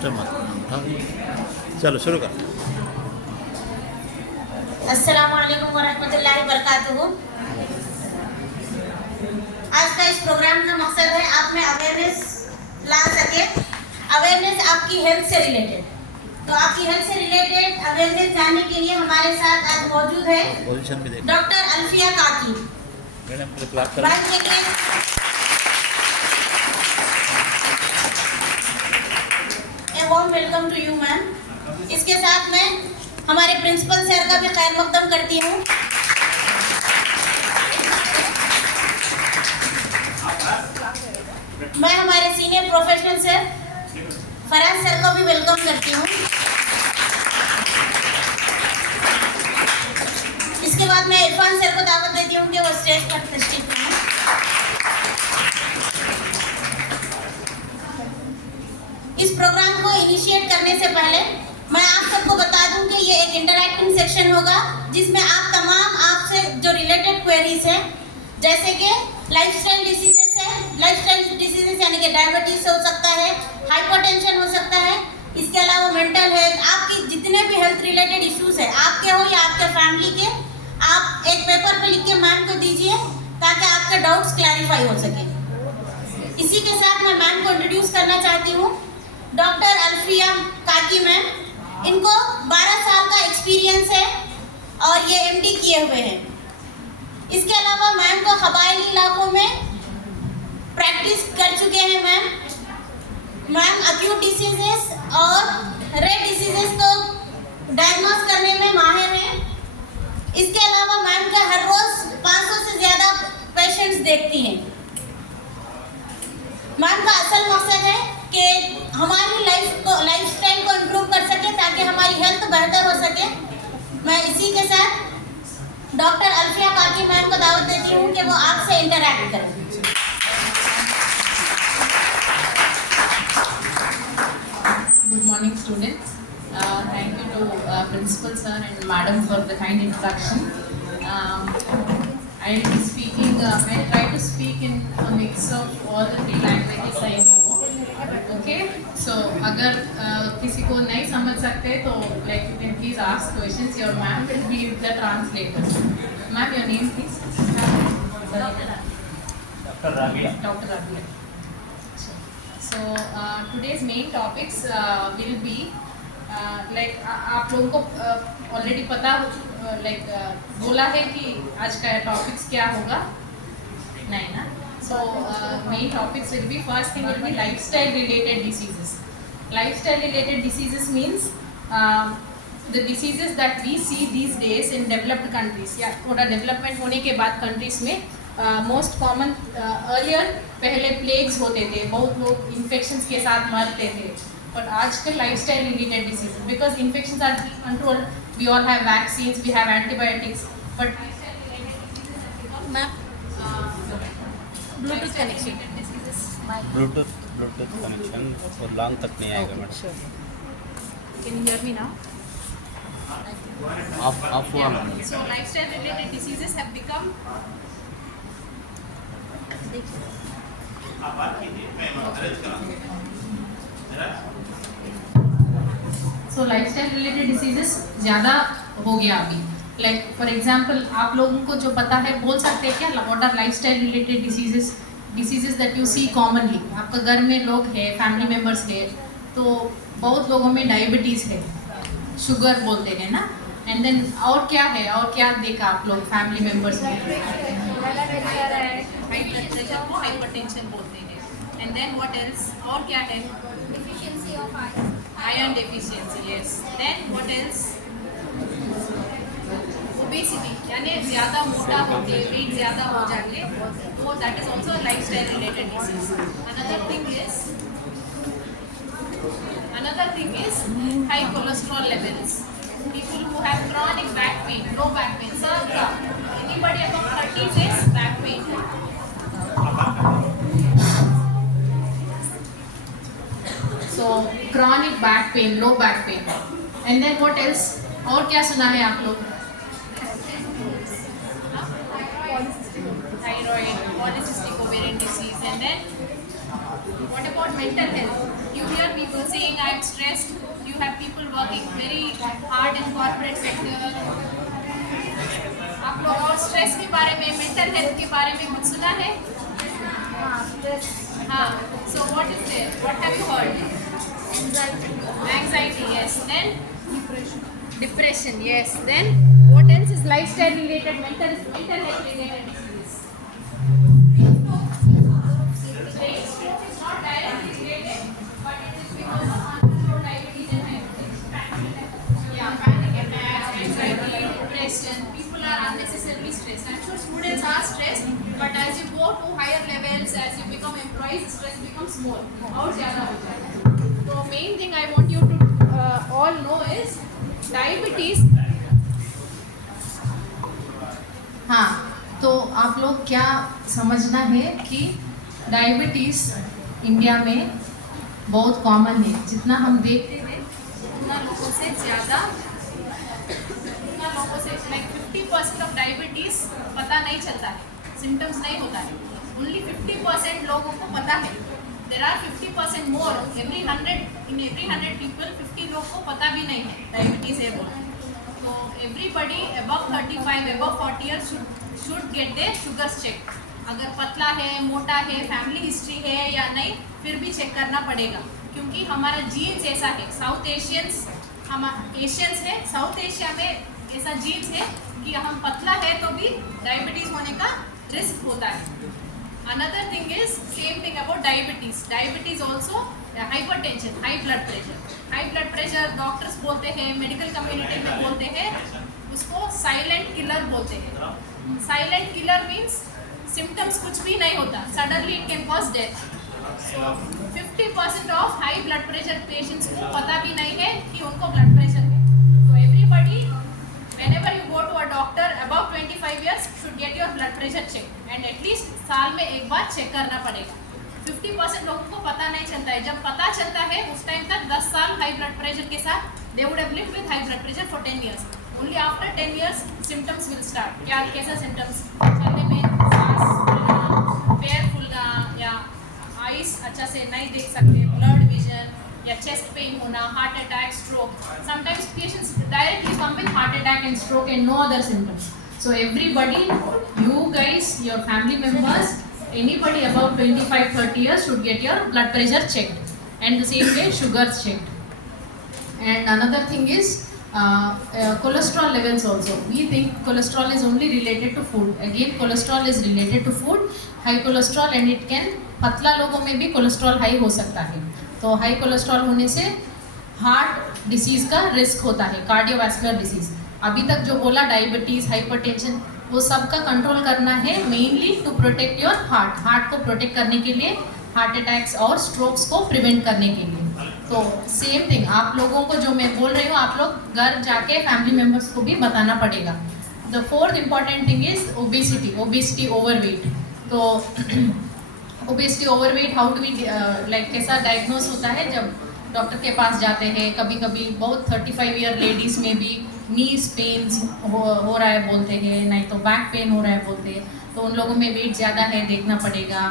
Disturb मत करना। चलो शुरू कर। अस्सलाम वालेकुम वरहमतुल्लाहि वबरकातुहू। आज का इस प्रोग्राम का मकसद है आप में अवेयरनेस ला सके। अवेयरनेस आपकी हेल्थ से रिलेटेड, तो आपकी हेल्थ से रिलेटेड अवेयरनेस जानने के लिए हमारे साथ आज मौजूद है पोजीशन भी देख। डॉक्टर अल्फिया काकी। मैडम को क्लास कर। Warm welcome to you ma'am. इसके साथ मैं हमारे प्रिंसिपल सर का भी खैर मकदम करती हूँ। मैं हमारे senior professional sir Faraz sir को भी वेलकम करती हूँ। इसके बाद मैं इरफान सर को दावत देती हूँ कि वो स्टेज पर तशरीफ लाएं। इस प्रोग्राम को इनिशिएट करने से पहले मैं आप सबको बता दूं कि ये एक इंटरैक्टिंग सेक्शन होगा जिसमें आप तमाम आपसे जो रिलेटेड क्वेरीज हैं, जैसे कि लाइफस्टाइल डिसीजेस है, लाइफस्टाइल डिसीजेस यानी कि डायबिटीज हो सकता है, हाइपरटेंशन हो सकता है, इसके अलावा मेंटल हेल्थ, आपकी जितने भी हेल्थ रिलेटेड इश्यूज है, आपके हो या आपके फैमिली के, आप एक पेपर पे लिख के मैम को दीजिए ताकि आपके डाउट्स क्लैरिफाई हो सके। इसी के साथ मैं मैम को इंट्रोड्यूस करना चाहती हूँ, डॉक्टर अल्फिया काकी मैम। इनको 12 साल का एक्सपीरियंस है और ये एमडी किए हुए हैं। इसके अलावा मैम को कबायली इलाकों में प्रैक्टिस कर चुके हैं मैम अक्यूट डिसीजेस और रेयर डिसीजेस को डायग्नोस करने में माहिर हैं। इसके अलावा मैम का हर रोज 500 से ज़्यादा पेशेंट्स देखती हैं। मैम का असल मकसद है कि हमारी लाइफस्टाइल को इम्प्रूव कर सके ताकि हमारी हेल्थ बेहतर हो सके। मैं इसी के साथ डॉक्टर अल्फिया काकी मैम को दावत देती हूँ कि वो आपसे इंटरैक्ट करें। Good morning, students. Thank you to Principal Sir and Madam for the kind introduction. I'll be speaking. I'll try to speak in a mix of all the three languages I know. Okay. So, अगर किसी को नहीं समझ सकते तो like you can please ask questions. Your ma'am will be the translator. Ma'am, your name please. Doctor Rabia. Dr. Rabia. So today's main topics will be like आप लोगों को already पता बोला है कि आज का टॉपिक्स क्या होगा, नहीं ना? So main topics will be, first thing will be lifestyle related diseases. Lifestyle related diseases means the diseases that we see these days in developed countries या थोड़ा डेवलपमेंट होने के बाद कंट्रीज में मोस्ट कॉमन अर्लियर पहले plagues होते थे, बहुत लोग इन्फेक्शंस के साथ मरते थे, बट आजकल lifestyle related diseases because infections are control, we all have vaccines, we have antibiotics, but Bluetooth connection Bluetooth connection और लॉन्ग तक नहीं आएगा madam. Can you hear me now? आप हुआ madam. So lifestyle related diseases have become So lifestyle related diseases ज़्यादा हो गया अभी। Like for example, आप लोगों को जो पता है बोल सकते हैं क्या? What are lifestyle related diseases that you see commonly? आपका घर में लोग हैं, फैमिली मेम्बर्स है, तो बहुत लोगों में डायबिटीज़ है, शुगर बोलते हैं ना, एंड देन और क्या है, और क्या देखा आप लोग फैमिली मेम्बर्स में? हाई ब्लड प्रेशर को हाइपरटेंशन बोलते हैं, एंड देन व्हाट एल्स, और क्या है? Deficiency of iron deficiency, yes, then what else? Obesity, यानी ज़्यादा मोटा होते, वेट ज़्यादा हो जाते, वो that is also lifestyle related disease. Another thing is high cholesterol levels, people who have chronic back pain, low back pain, sir, anybody above 30 says back pain. So chronic back pain, low back pain, and then what else? और क्या सुना है आप लोग? Thyroid, polycystic ovarian disease, and then What about mental health? You hear people saying I am stressed. You have people working very hard in corporate sector. आप लोग और stress के बारे में, मेंटल हेल्थ के बारे में कुछ सुना है? हाँ. So what is there? What have you heard? Anxiety. Yes. Then depression. Yes. Then what else is lifestyle related? Mental health related disease. Brain stroke is not directly related, but it is because of uncontrolled diabetes and hypertension. Yeah, panic attacks, anxiety, depression. People are unnecessarily stressed. I'm sure students are stressed, but as you go to higher levels, as you become employees, stress becomes more. और ज़्यादा हो जाता है. So main thing I want you to all know is diabetes. हाँ, तो आप लोग क्या समझना है कि डायबिटीज़ इंडिया में बहुत कॉमन है. जितना हम देखते हैं उतना लोगों से ज़्यादा, उतना लोगों से लाइक 50% ऑफ डायबिटीज़ पता नहीं चलता है, सिम्टम्स नहीं होता है. ओनली 50% लोगों को पता है. There are 50% more every 100 people 50 लोग को पता भी नहीं है डायबिटीज़ है बोल. तो everybody above 35 above 40 years should get their sugars check. अगर पतला है, मोटा है, फैमिली हिस्ट्री है या नहीं, फिर भी चेक करना पड़ेगा, क्योंकि हमारा जीन्स ऐसा है. साउथ एशियंस, हम एशियंस है, साउथ एशिया में ऐसा जीन्स है कि हम पतला है तो भी डायबिटीज़ होने का रिस्क होता है. Another thing is same thing about diabetes. Diabetes also hypertension, high blood pressure. High blood pressure doctors बोलते हैं, मेडिकल कम्युनिटी में बोलते हैं, उसको साइलेंट किलर बोलते हैं. साइलेंट किलर मीन्स सिम्टम्स कुछ भी नहीं होता, suddenly it can cause death. So 50% of high blood pressure patients को पता भी नहीं है कि उनको ब्लड प्रेशर है. तो everybody whenever you go to a doctor above 25 years should get your blood pressure checked and at least साल में एक बार चेक करना पड़ेगा. 50% लोगों को पता नहीं चलता है. जब पता चलता है उस टाइम तक 10 साल हाई ब्लड प्रेशर के साथ they would have lived with high blood pressure for 10 years. Only after 10 years symptoms will start. क्या कैसा symptoms? चलने में सांस फूलना, पैर फूलना, या आइस अच्छा से नहीं देख सकते, ब्लड विजन, या चेस्ट पेन होना, heart attack, stroke. Sometimes patients directly come with heart attack and stroke and no other symptoms. So everybody, you guys, your family members, anybody above 25-30 years should get your blood pressure checked, and the same way sugars checked. And another thing is cholesterol levels also. We think cholesterol is only related to food. Again, cholesterol is related to food. High cholesterol and it can, पतला लोगों में भी cholesterol high हो सकता है. तो high cholesterol होने से हार्ट डिसीज़ का रिस्क होता है, कार्डियोवैस्कुलर डिसीज़. अभी तक जो बोला डायबिटीज़, हाइपरटेंशन, वो सब का कंट्रोल करना है mainly to protect your heart को प्रोटेक्ट करने के लिए, हार्ट अटैक्स और स्ट्रोक्स को प्रिवेंट करने के लिए. तो सेम थिंग आप लोगों को जो मैं बोल रही हूँ, आप लोग घर जाके फैमिली मेम्बर्स को भी बताना पड़ेगा. The fourth important thing is obesity, overweight. तो obesity, overweight, how do we like कैसा डायग्नोस होता है जब डॉक्टर के पास जाते हैं. कभी कभी बहुत 35 ईयर लेडीज़ में भी नीज पेन्स हो रहा है बोलते हैं, नहीं तो बैक पेन हो रहा है बोलते हैं. तो उन लोगों में वेट ज़्यादा है, देखना पड़ेगा.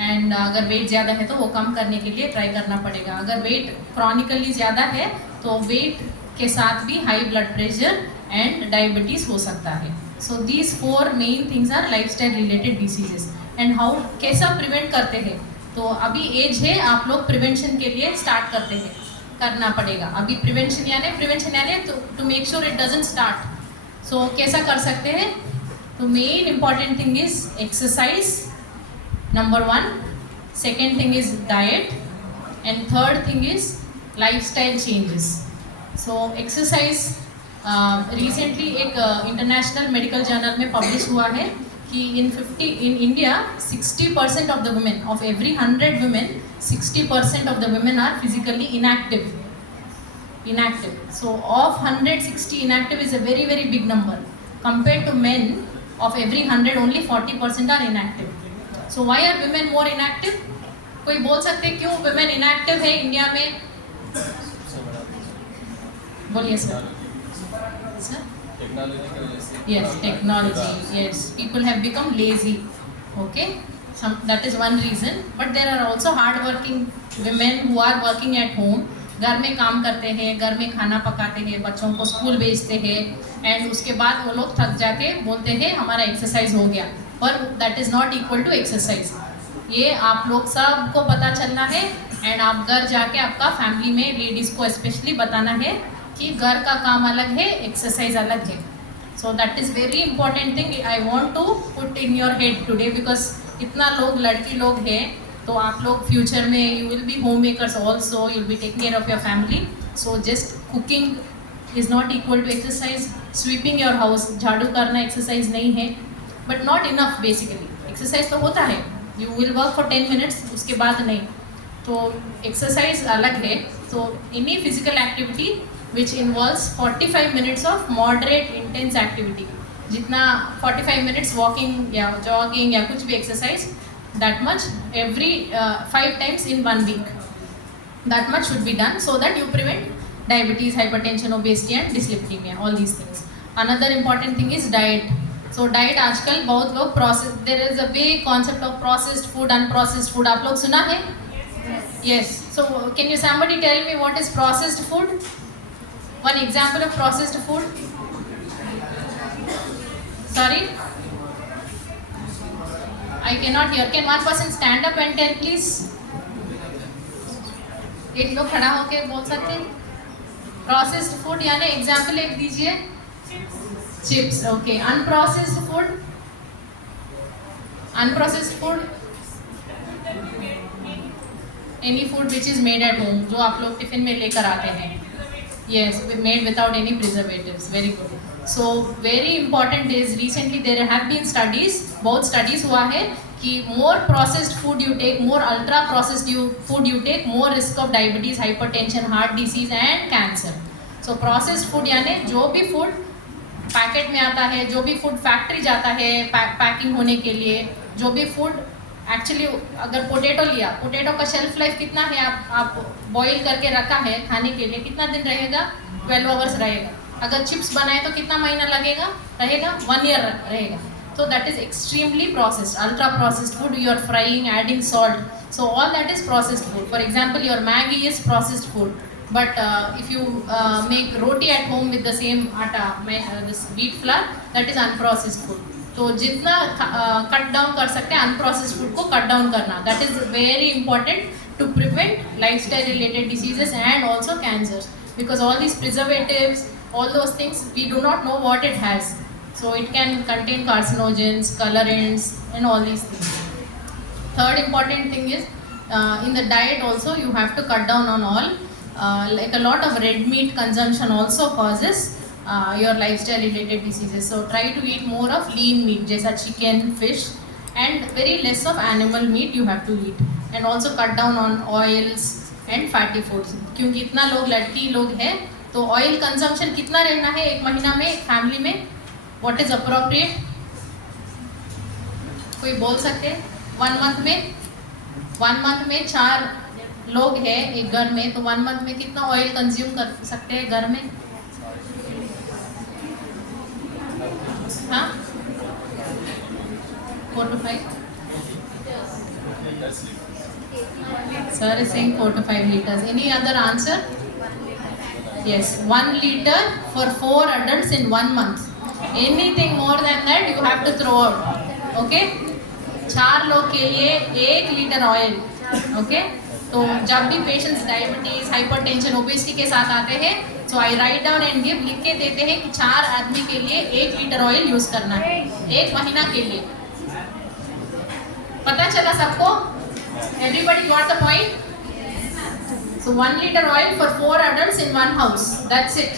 एंड अगर वेट ज़्यादा है तो वो कम करने के लिए ट्राई करना पड़ेगा. अगर वेट क्रॉनिकली ज़्यादा है तो वेट के साथ भी high blood pressure and diabetes हो सकता है. So these 4 main things are lifestyle related diseases. And how कैसा प्रिवेंट करते हैं, तो अभी एज है, आप लोग प्रिवेंशन के लिए स्टार्ट करते हैं, करना पड़ेगा. अभी प्रिवेंशन यानी to make sure it doesn't start. So कैसा कर सकते हैं, तो main important thing is exercise, number 1. Second thing is diet, and third thing is lifestyle changes. So exercise recently एक international medical journal में publish हुआ है कि in India 60% of the women, of every 100 women 60% of the women are physically inactive. So of 160, inactive is a very very big number. Compared to men, of every 100 only 40% are inactive. So why are women more inactive? कोई बोल सकते क्यों women inactive है India में? बोलिए sir. Technology की वजह से. Yes, technology. Yes, people have become lazy. Okay. that is one reason. But there are also hard working women who are working at home. घर में काम करते हैं, घर में खाना पकाते हैं, बच्चों को स्कूल भेजते हैं, एंड उसके बाद वो लोग थक जाके बोलते हैं हमारा एक्सरसाइज हो गया, पर that is not equal to exercise. ये आप लोग सबको पता चलना है, एंड आप घर जाके आपका फैमिली में लेडीज़ को स्पेशली बताना है कि घर का काम अलग है, एक्सरसाइज अलग है. So that is very important thing I want to put in your head today, because इतना लोग लड़की लोग हैं, तो आप लोग फ्यूचर में you will be home makers also, you will be taking care of your family. So just cooking is not equal to exercise. Sweeping your house, झाड़ू करना एक्सरसाइज नहीं है, but not enough. Basically exercise तो होता है, you will work for 10 minutes, उसके बाद नहीं. तो एक्सरसाइज अलग है. So any physical activity which involves 45 minutes of moderate intense activity, जितना 45 मिनट्स वॉकिंग या जॉगिंग या कुछ भी exercise, that much every 5 times in 1 week, that much should be done, so that you prevent diabetes, hypertension, obesity and dyslipidemia, all these things. Another important thing is diet. So diet आजकल बहुत लोग processed, there is a big concept of processed food, unprocessed food. आप लोग सुना है? Yes. So can you somebody tell me what is processed food? One example of processed food. Sorry, I cannot hear. Can one person stand up and tell please? एक लोग खड़ा होके बोल सकते हैं. Processed food यानी एग्जाम्पल एक दीजिए. Chips, okay. Unprocessed food. Unprocessed food. Any food which is made at home, जो आप लोग टिफिन में लेकर आते हैं. Yes, made without any preservatives. Very good. So very important is recently there have been studies, बहुत studies हुआ है कि more processed food you take, more ultra processed food you take, more risk of diabetes, hypertension, heart disease and cancer. So processed food यानी जो भी food packet में आता है, जो भी फूड फैक्ट्री जाता है पैकिंग होने के लिए, जो भी फूड एक्चुअली, अगर पोटैटो लिया, पोटैटो का शेल्फ लाइफ कितना है, आप बॉईल करके रखा है खाने के लिए, कितना दिन रहेगा? 12 आवर्स रहेगा. अगर चिप्स बनाए तो कितना महीना लगेगा? रहेगा 1 ईयर रहेगा. So that is extremely processed, ultra processed food. You are frying, adding salt. So all that is processed food. For example, your Maggi is processed food. But if you make roti at home with the same atta, this wheat flour, that is unprocessed food. तो जितना cut down कर सकते हैं unprocessed food को cut down करना, that is very important to prevent lifestyle related diseases and also cancers, because all these preservatives, all those things we do not know what it has. So it can contain carcinogens, colorants and all these things. Third important thing is in the diet also you have to cut down on all like a lot of red meat consumption also causes your lifestyle related diseases. So try to eat more of lean meat jaisa chicken, fish and very less of animal meat you have to eat, and also cut down on oils and fatty foods. क्योंकि इतना लोग लड़की लोग हैं तो oil consumption कितना रहना है एक महीना में एक फैमिली में? What is appropriate? कोई बोल सकते हैं? 1 मंथ में 4 लोग हैं एक घर में, तो 1 मंथ में कितना ऑयल कंज्यूम कर सकते हैं घर में? हाँ, 4 to 5. Sir is saying 4 to 5 liters. Any other answer? Yes, 1 liter for 4 adults in 1 month. Anything more than that you have to throw out. Okay? 4 लोग के लिए 1 लीटर ऑयल. ओके, तो जब भी पेशेंट्स डायबिटीज, हाइपरटेंशन, ओबेसिटी के साथ आते हैं, so I write down and give, लिख के देते हैं कि 4 आदमी के लिए 1 लीटर ऑयल यूज करना है 1 महीना के लिए. पता चला सबको? Everybody got the point? So 1 liter oil for 4 adults in 1 house. That's it.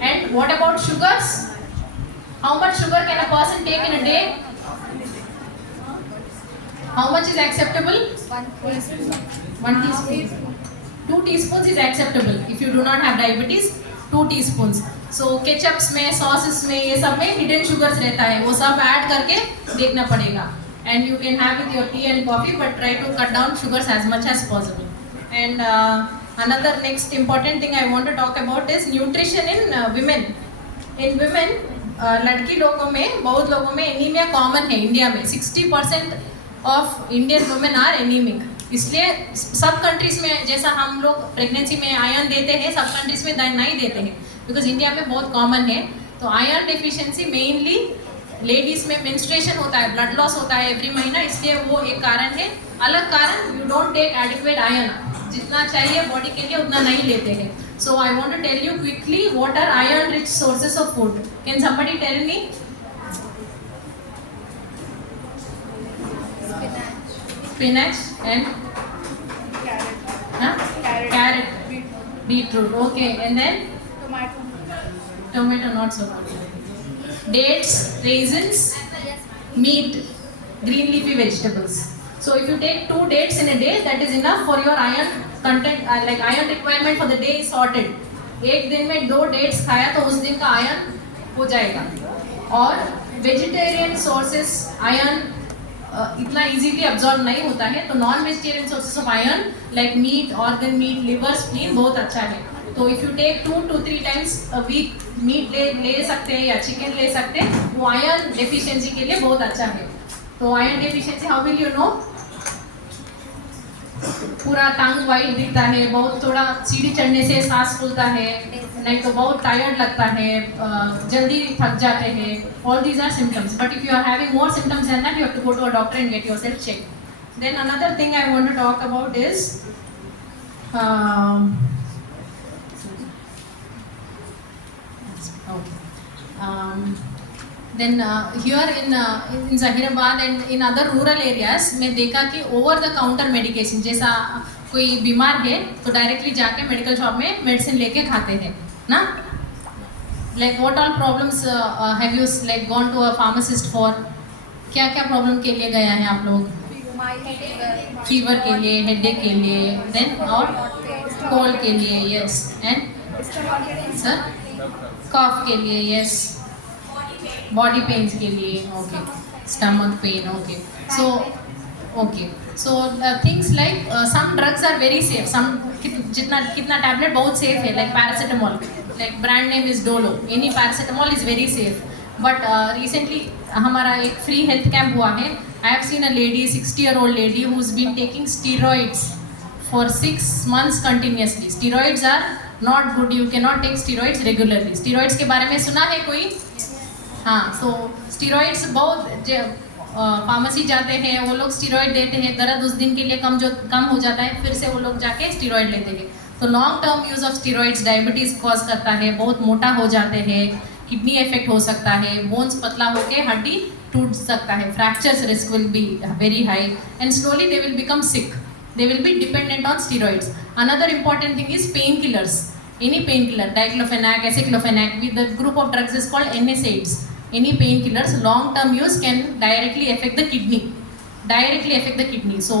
And what about sugars? How much sugar can a person take in a day? How much is acceptable? 1 teaspoon. 2 teaspoons is acceptable if you do not have diabetes. 2 teaspoons. So ketchups में, sauces में, ये सब में hidden sugars रहता है, वो सब add करके देखना पड़ेगा. And you can have with your tea and coffee, but try to cut down sugars as much as possible. And another next important thing I want to talk about is nutrition in women. In women, लड़की लोगों में, बहुत लोगों में anaemia common है India में. 60% of Indian women are anaemic. इसलिए सब कंट्रीज में जैसा हम लोग प्रेगनेंसी में आयरन देते हैं, सब कंट्रीज में नहीं देते हैं, बिकॉज इंडिया में बहुत कॉमन है. तो आयरन डिफिशिएंसी मेनली लेडीज में मेंस्ट्रुएशन होता है, ब्लड लॉस होता है एवरी महीना, इसलिए वो एक कारण है. अलग कारण, you don't take adequate iron, जितना चाहिए बॉडी के लिए उतना नहीं लेते हैं. So I want to tell you quickly what are iron rich sources of food. Can somebody tell me? Spinach and carrot, beetroot. Okay, and then tomato not so good. Dates, raisins, meat, green leafy vegetables. So if you take 2 dates in a day, that is enough for your iron content, like iron requirement for the day is sorted. एक दिन में 2 dates खाया तो उस दिन का iron हो जाएगा. और vegetarian sources iron इतना इजीली अब्जॉर्ब नहीं होता है, तो non vegetarian sources of iron like meat, organ meat, liver, spleen बहुत अच्छा है. तो if you take 2 to 3 times a week meat ले सकते हैं या चिकन ले सकते हैं, वो आयरन डेफिशिएंसी के लिए बहुत अच्छा है. तो iron deficiency how will you know? पूरा टंग वाइट दिखता है, बहुत थोड़ा सीढ़ी चढ़ने से सांस फूलता है, नहीं तो बहुत टायर्ड लगता है, जल्दी थक जाते हैं. All these are symptoms. But if you are having more symptoms then that, you have to go to a doctor and get yourself check. Then another thing I want to talk about is then here in Zahirabad and in other rural areas मैं देखा कि over the counter medication, जैसा कोई बीमार है तो directly जाके medical shop में मेडिसिन लेके खाते हैं ना. Like what all problems have you like gone to a pharmacist for? क्या क्या प्रॉब्लम के लिए गया है आप लोग? फीवर के लिए, हेडेक के लिए, देन और कोल्ड के लिए, यस, एंड सर कॉफ के लिए, यस, बॉडी पेन्स के लिए, okay, stomach pain, okay. So okay, so things like some drugs are very safe. Some कितना टैबलेट बहुत सेफ है, like paracetamol, like brand name is Dolo, any paracetamol is very safe. But recently हमारा एक free health camp हुआ है. I have seen a lady, 60-year-old lady who is been taking steroids for 6 months continuously. Steroids are not good, you can not take steroids regularly. Steroids के बारे में सुना है कोई? हाँ, सो स्टीरॉइड्स बहुत फार्मेसी जाते हैं, वो लोग स्टीरॉइड देते हैं, दर्द उस दिन के लिए कम हो जाता है, फिर से वो लोग जाके स्टीरॉइड लेते हैं. तो long term use of steroids diabetes cause करता है, बहुत मोटा हो जाते हैं, किडनी इफेक्ट हो सकता है, बोन्स पतला होकर हड्डी टूट सकता है, fractures risk will be very high and slowly they will become sick. They will be dependent on steroids. Another important thing is painkillers. Any painkiller, diclofenac, aceclofenac, with the group of drugs is called NSAIDs. Any painkillers, long-term use can directly affect the kidney. So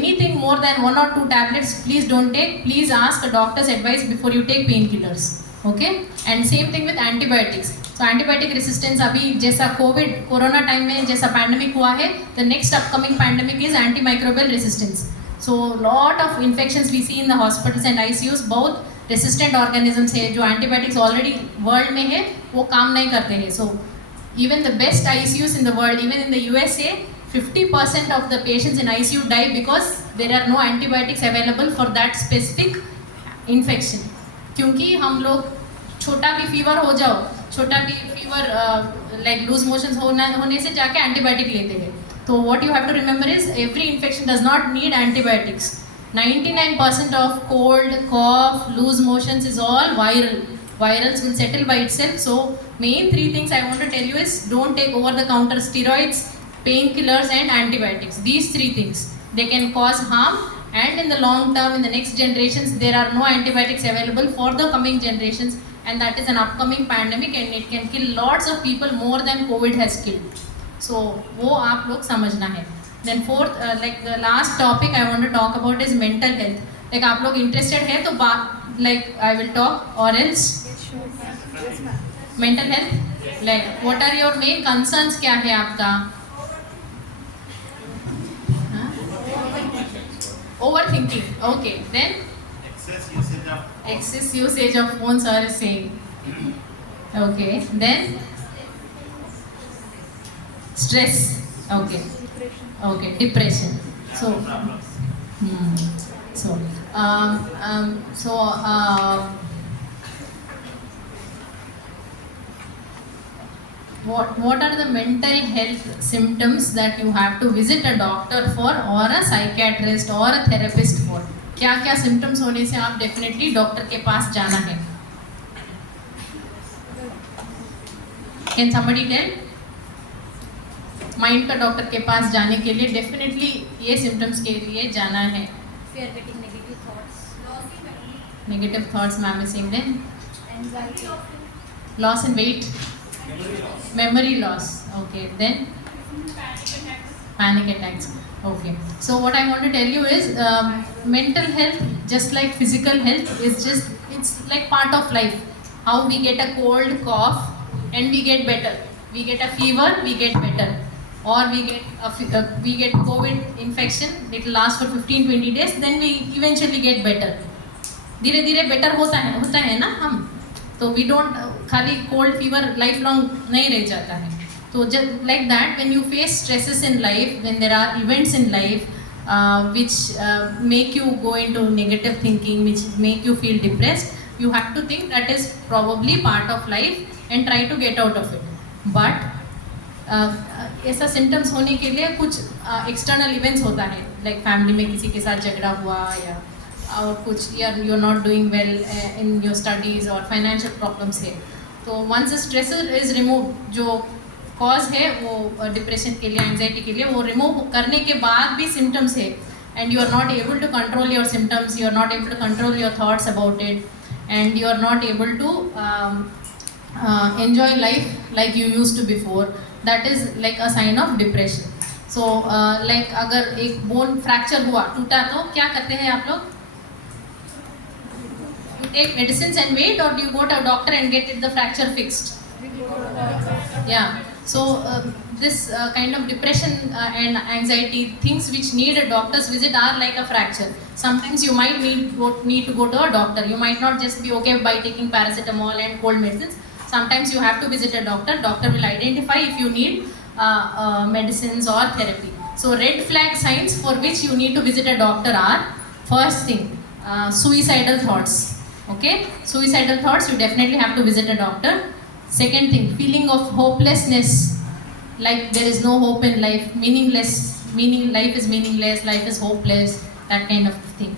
anything more than 1 or 2 tablets, please don't take. Please ask a doctor's advice before you take painkillers. Okay? And same thing with antibiotics. So antibiotic resistance, अभी जैसा Covid corona time में जैसा pandemic हुआ है, the next upcoming pandemic is antimicrobial resistance. So lot of infections we see in the hospitals and ICUs, बहुत resistant organisms है जो antibiotics already world में है वो काम नहीं करते हैं. So even the best ICUs in the world, even in the USA, 50% of the patients in ICU die because there are no antibiotics available for that specific infection. क्योंकि हम लोग छोटा भी फीवर हो जाओ, छोटा भी फीवर like लूज मोशंस होने से जाके एंटीबायोटिक लेते हैं. So what you have to remember is every infection does not need antibiotics. 99% of cold, cough, loose motions is all viral. Virals will settle by itself. So main 3 things I want to tell you is don't take over the counter steroids, painkillers and antibiotics. These 3 things, they can cause harm, and in the long term, in the next generations, there are no antibiotics available for the coming generations, and that is an upcoming pandemic and it can kill lots of people more than COVID has killed. So वो आप लोग समझना है. Then fourth, like the last topic I want to talk about is mental health. Like आप लोग interested है तो like I will talk or else. Mental health. Like what are your main concerns? क्या है आपका? Overthinking. Okay. Then excess usage of phones are saying. Okay. Then stress. Okay. Okay, depression. So, so, what are the mental health symptoms that you have to visit a doctor for or a psychiatrist or a therapist for? क्या क्या symptoms होने से आप definitely doctor के पास जाना है? Can somebody tell? Mind का doctor के पास जाने के लिए डेफिनेटली ये सिम्टम्स के लिए जाना है. Fear getting negative thoughts. Negative thoughts, ma'am is saying then Anxiety. Loss in weight, memory loss. Okay, then panic attacks. Okay, so what I want to tell you is mental health, just like physical health, it's like part of life. How we get a cold, cough, and we get better. We get a fever, we get better. Or we get COVID infection, it will last for 15-20 days, then we eventually get better. धीरे धीरे better होता है ना हम, तो we don't खाली cold fever life long नहीं रह जाता है. तो just like that when you face stresses in life, when there are events in life which make you go into negative thinking, which make you feel depressed, you have to think that is probably part of life and try to get out of it. But ऐसा symptoms होने के लिए कुछ external events होता है, like family में किसी के साथ झगड़ा हुआ या और कुछ, या you are not doing well in your studies और फाइनेंशियल प्रॉब्लम्स है. तो वंस स्ट्रेस इज रिमूव, जो कॉज है वो डिप्रेशन के लिए, एंजाइटी के लिए, वो रिमूव करने के बाद भी सिम्टम्स है and you are not able to control your symptoms, you are not able to control your thoughts about it, and you are not able to enjoy life like you used to before, that is like a sign of depression. So like अगर एक bone fracture हुआ, टूटा, तो क्या करते हैं आप लोग? You take medicines and wait, or do you go to a doctor and get the fracture fixed? Yeah. So this kind of depression and anxiety, things which need a doctor's visit are like a fracture. Sometimes you might need to go to a doctor. You might not just be okay by taking paracetamol and cold medicines. Sometimes you have to visit a doctor. Doctor will identify if you need medicines or therapy. So red flag signs for which you need to visit a doctor are: first thing, suicidal thoughts. Okay, suicidal thoughts, you definitely have to visit a doctor. Second thing, feeling of hopelessness, like there is no hope in life, life is meaningless, life is hopeless, that kind of thing.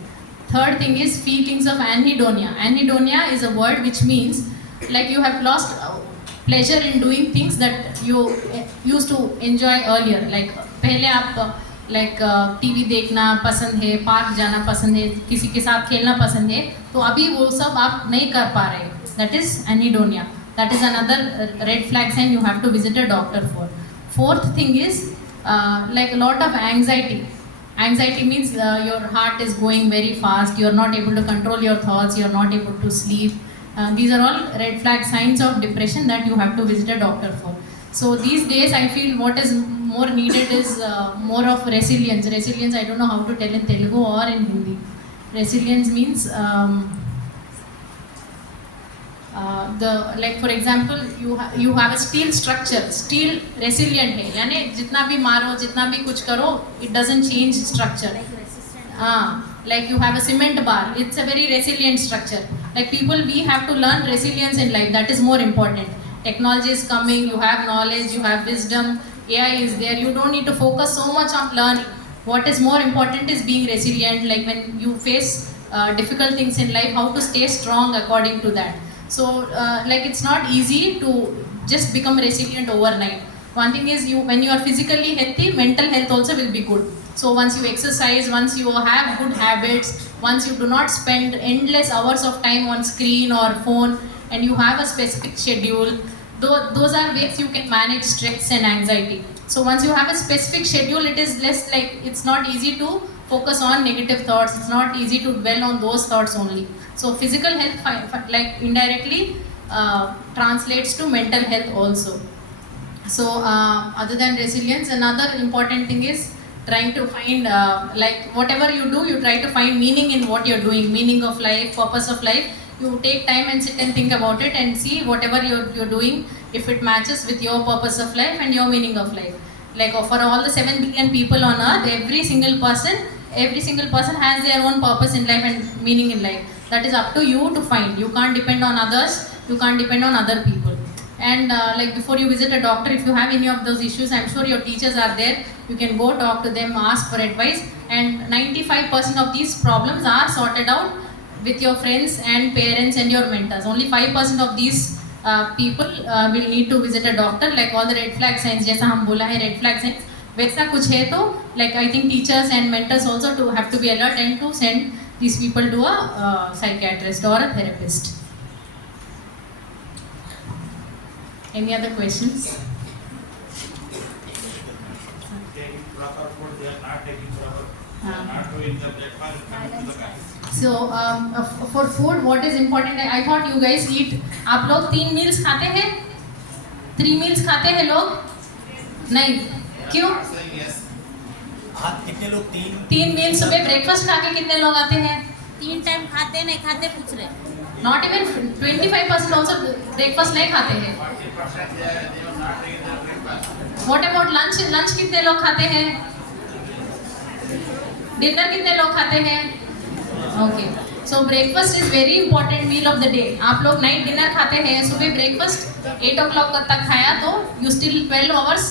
Third thing is feelings of anhedonia. Anhedonia is a word which means like you have lost pleasure in doing things that you used to enjoy earlier. Like पहले आप like TV देखना पसंद है, park जाना पसंद है, किसी के साथ खेलना पसंद है, तो अभी वो सब आप नहीं कर पा रहे. That is anhedonia. That is another red flag sign you have to visit a doctor for. Fourth thing is like a lot of anxiety. Anxiety means your heart is going very fast, you are not able to control your thoughts, you are not able to sleep. These are all red flag signs of depression that you have to visit a doctor for. So these days I feel what is more needed is more of resilience. Resilience, I don't know how to tell in Telugu or in Hindi. Resilience means like for example you have a steel structure. Steel resilient है, यानी जितना भी मारो, जितना भी कुछ करो, it doesn't change structure. Like you have a cement bar, it's a very resilient structure. Like people, we have to learn resilience in life. That is more important. Technology is coming, you have knowledge, you have wisdom, AI is there, you don't need to focus so much on learning. What is more important is being resilient. Like when you face difficult things in life, how to stay strong according to that. So like it's not easy to just become resilient overnight. One thing is when you are physically healthy, mental health also will be good. So once you exercise, once you have good habits, once you do not spend endless hours of time on screen or phone, and you have a specific schedule, those are ways you can manage stress and anxiety. So once you have a specific schedule, it is less like, it's not easy to focus on negative thoughts, it's not easy to dwell on those thoughts only. So physical health like indirectly translates to mental health also. So other than resilience, another important thing is trying to find like whatever you do, you try to find meaning in what you're doing, meaning of life, purpose of life. You take time and sit and think about it and see whatever you're doing, if it matches with your purpose of life and your meaning of life. Like for all the 7 billion people on earth, every single person has their own purpose in life and meaning in life. That is up to you to find. You can't depend on others, you can't depend on other people. And like before you visit a doctor, if you have any of those issues, I'm sure your teachers are there. You can go talk to them, ask for advice, and 95% of these problems are sorted out with your friends and parents and your mentors. Only 5% of these people will need to visit a doctor. Like all the red flag signs, जैसा हम बोला है red flag signs, वैसा कुछ है तो like I think teachers and mentors also to have to be alert and to send these people to a psychiatrist or a therapist. Any other questions? Taking proper food, they are not taking proper. They are not doing the breakfast coming to the class. So for food, what is important? I thought you guys eat. आप लोग 3 meals खाते हैं? 3 meals खाते हैं लोग? नहीं. क्यों? हाँ, कितने लोग 3 meals सुबह ब्रेकफास्ट खा के कितने लोग आते हैं? 3 टाइम खाते नहीं खाते पूछ रहे. Not even 25% also breakfast नहीं खाते हैं. 40% they are not taking their breakfast. What about lunch? Lunch कितने लोग खाते हैं? Dinner कितने लोग खाते हैं? Okay. So breakfast is very important meal of the day. आप लोग night dinner खाते हैं, सुबह breakfast 8 o'clock तक खाया तो you still 12 hours